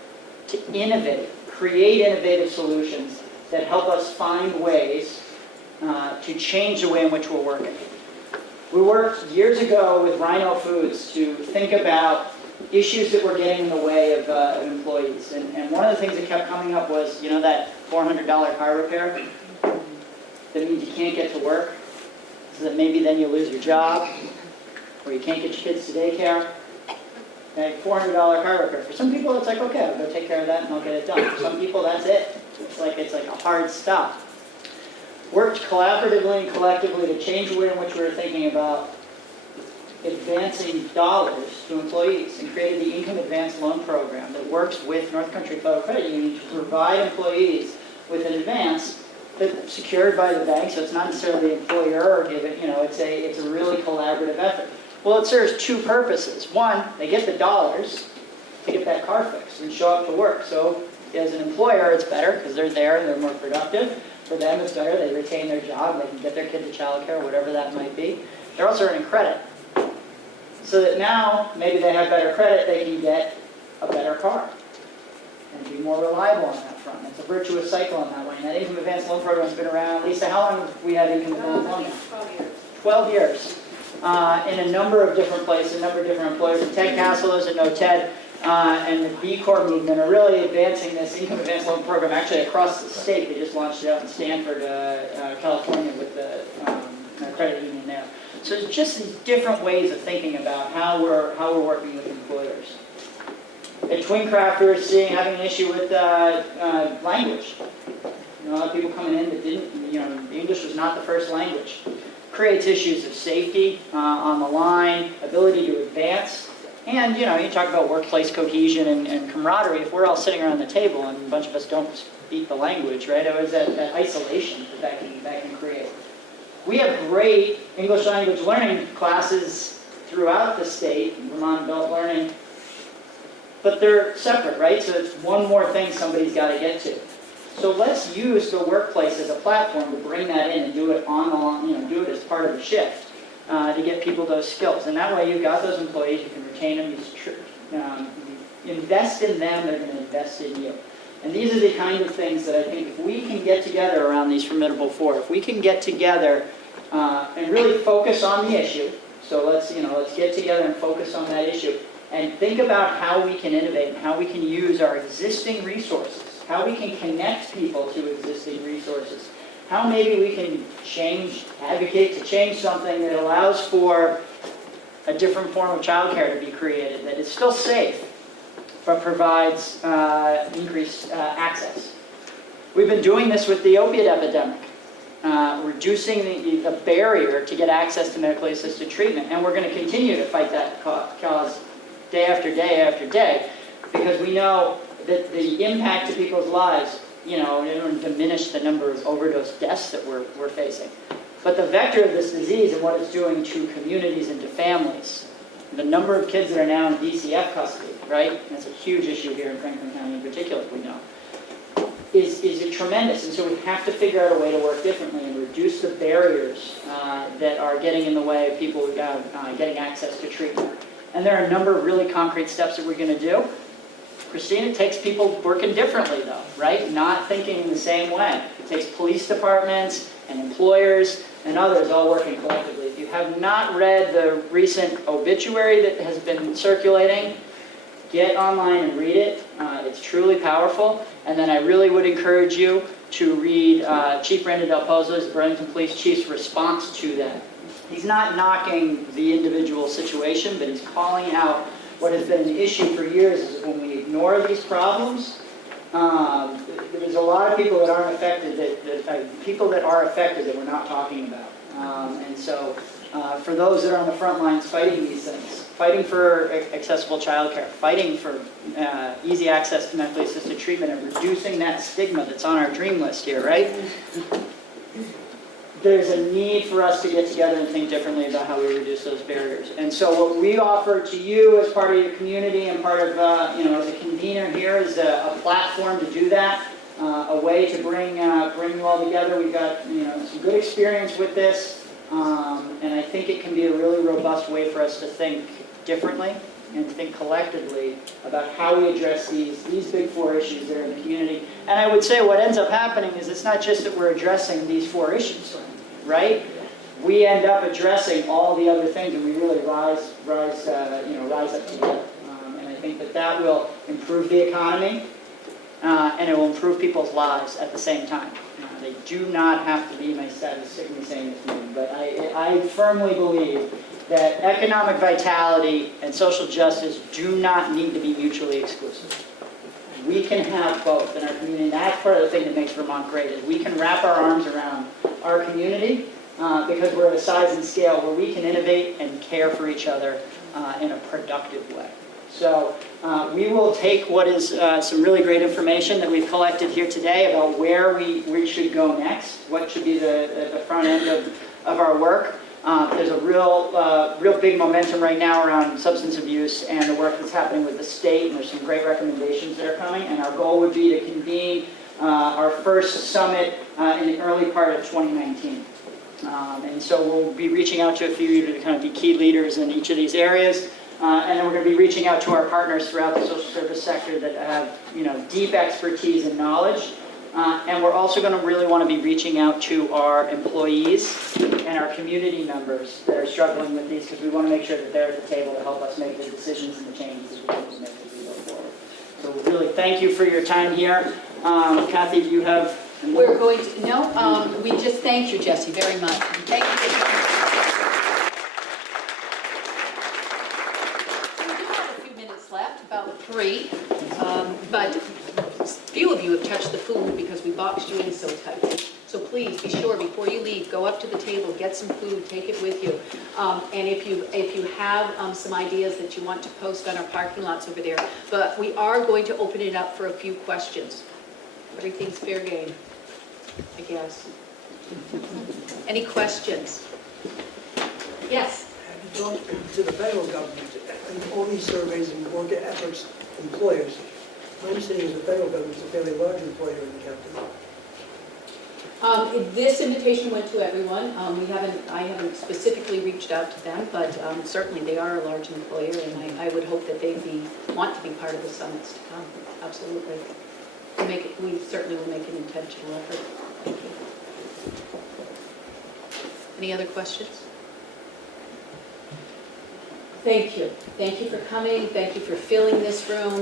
to innovate, create innovative solutions that help us find ways to change the way in which we're working. We worked years ago with Rhino Foods to think about issues that were getting in the way of employees. And one of the things that kept coming up was, that $400 car repair? That means you can't get to work, so that maybe then you lose your job, or you can't get your kids to daycare. Okay, $400 car repair. For some people, it's like, okay, I'll go take care of that and I'll get it done. For some people, that's it. It's like a hard stop. Worked collaboratively and collectively to change the way in which we were thinking about advancing dollars to employees and created the Income Advance Loan Program that works with North Country Federal Credit Union to provide employees with an advance that's secured by the bank, so it's not necessarily the employer giving, it's a really collaborative effort. Well, it serves two purposes. One, they get the dollars to get that car fixed and show up to work. So as an employer, it's better because they're there and they're more productive. For them, it's better. They retain their job. They can get their kid to childcare, whatever that might be. They're also earning credit. So that now, maybe they have better credit, they can get a better car and be more reliable on that front. It's a virtuous cycle on that one. And that Income Advance Loan Program has been around. Lisa, how long have we had Income Advance Loan? 12 years. 12 years. In a number of different places, a number of different employers. And Ted Castle, those that know Ted, and the B Corps movement are really advancing this Income Advance Loan Program actually across the state. They just launched it out in Stanford, California with the credit union there. So there's just these different ways of thinking about how we're working with employers. At Twin Crafters, having an issue with language. A lot of people coming in that didn't, English was not the first language. Creates issues of safety on the line, ability to advance, and you talk about workplace cohesion and camaraderie. If we're all sitting around the table and a bunch of us don't speak the language, right? It was that isolation that can create. We have great English language learning classes throughout the state, Vermont Adult Learning, but they're separate, right? So it's one more thing somebody's got to get to. So let's use the workplace as a platform to bring that in and do it on the line, do it as part of the shift to get people those skills. And that way you've got those employees, you can retain them, you invest in them, they're going to invest in you. And these are the kind of things that I think if we can get together around these formidable four, if we can get together and really focus on the issue, so let's get together and focus on that issue and think about how we can innovate and how we can use our existing resources, how we can connect people to existing resources, how maybe we can advocate to change something that allows for a different form of childcare to be created that is still safe, but provides increased access. We've been doing this with the opiate epidemic, reducing the barrier to get access to medically assisted treatment, and we're going to continue to fight that cause day after day after day, because we know that the impact to people's lives, it'll diminish the number of overdose deaths that we're facing. But the vector of this disease and what it's doing to communities and to families, the number of kids that are now in DCF custody, right? That's a huge issue here in Franklin County in particular, we know, is tremendous. And so we have to figure out a way to work differently and reduce the barriers that are getting in the way of people getting access to treatment. And there are a number of really concrete steps that we're going to do. Christine, it takes people working differently though, right? Not thinking in the same way. It takes police departments and employers and others all working collectively. If you have not read the recent obituary that has been circulating, get online and read it. It's truly powerful. And then I really would encourage you to read Chief Brandon Del Pozo's, Burlington Police Chief's response to that. He's not knocking the individual situation, but he's calling out what has been an issue for years is when we ignore these problems, there's a lot of people that aren't affected, people that are affected that we're not talking about. And so for those that are on the front lines fighting these things, fighting for accessible childcare, fighting for easy access to medically assisted treatment and reducing that stigma that's on our dream list here, right? There's a need for us to get together and think differently about how we reduce those barriers. And so what we offer to you as part of your community and part of, as a convener here is a platform to do that, a way to bring you all together. We've got, some good experience with this, and I think it can be a really robust way for us to think differently and think collectively about how we address these big four issues that are in the community. And I would say what ends up happening is it's not just that we're addressing these four issues, right? We end up addressing all the other things, and we really rise up together. And I think that will improve the economy, and it will improve people's lives at the same time. They do not have to be, my dad is sick of me saying this, but I firmly believe that economic vitality and social justice do not need to be mutually exclusive. We can have both in our community, and that's part of the thing that makes Vermont great, is we can wrap our arms around our community because we're at a size and scale where we can innovate and care for each other in a productive way. So we will take what is some really great information that we've collected here today about where we should go next, what should be the front end of our work. There's a real big momentum right now around substance abuse and the work that's happening with the state, and there's some great recommendations that are coming, and our goal would be to convene our first summit in the early part of 2019. And so we'll be reaching out to a few of you to kind of be key leaders in each of these areas. And then we're going to be reaching out to our partners throughout the social service sector that have, deep expertise and knowledge. And we're also going to really want to be reaching out to our employees and our community members that are struggling with these, because we want to make sure that they're at the table to help us make the decisions and the changes that we need to make as we go forward. So really thank you for your time here. Kathy, do you have... We're going to, we just thank you, Jesse, very much. Thank you. So we do have a few minutes left, about 3. so tight. So please be sure, before you leave, go up to the table, get some food, take it with you. And if you have some ideas that you want to post on our parking lots over there, but we are going to open it up for a few questions. Everything's fair game, I guess. Any questions? Yes? Have you talked to the federal government and all these surveys and work efforts, employers? My understanding is the federal government is a fairly large employer in the county. This invitation went to everyone. I haven't specifically reached out to them, but certainly they are a large employer, and I would hope that they want to be part of the summits to come. Absolutely. We certainly will make an intentional effort. Thank you. Any other questions? Thank you. Thank you for coming. Thank you for filling this room.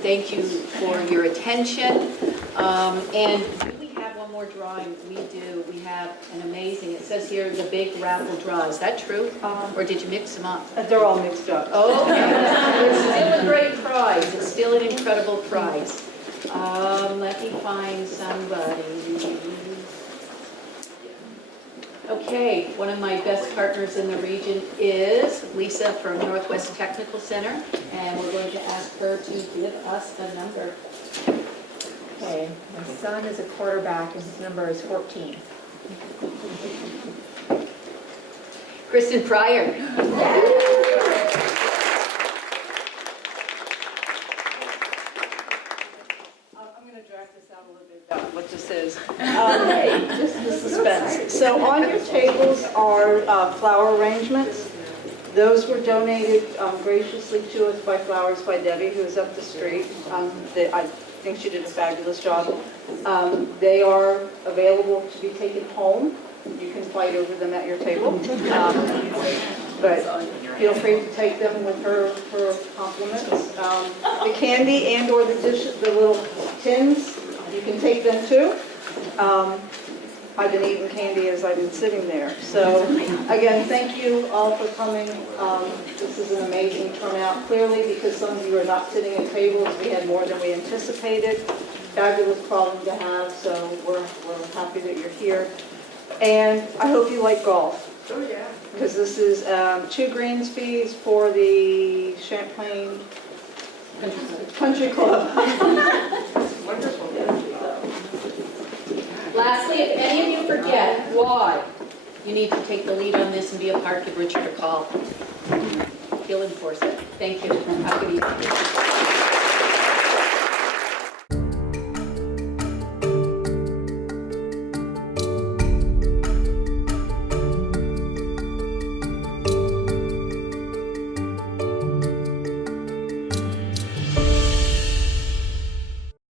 Thank you for your attention. And do we have one more drawing? We do. We have an amazing, it says here, the big raffle draw. Is that true? Or did you mix them up? They're all mixed up. Oh, okay. It's still a great prize. It's still an incredible prize. Let me find somebody. Okay, one of my best partners in the region is Lisa from Northwest Technical Center, and we're going to ask her to give us the number. Okay, my son is a quarterback and his number is 14. Kristen Pryor. What this is. Just the suspense. So on your tables are flower arrangements. Those were donated graciously to us by Flowers by Debbie, who is up the street. I think she did a fabulous job. They are available to be taken home. You can fight over them at your table. But feel free to take them with her compliments. The candy and or the dishes, the little tins, you can take them too. I've been eating candy as I've been sitting there. So again, thank you all for coming. This is an amazing turnout, clearly because some of you are not sitting at tables. We had more than we anticipated. Fabulous problem to have, so we're happy that you're here. And I hope you like golf. Oh, yeah. Because this is 2 greens fees for the Champlain Country Club. Wonderful. Lastly, if any of you forget why you need to take the lead on this and be a part, give Richard a call. He'll enforce it. Thank you. Have a good evening.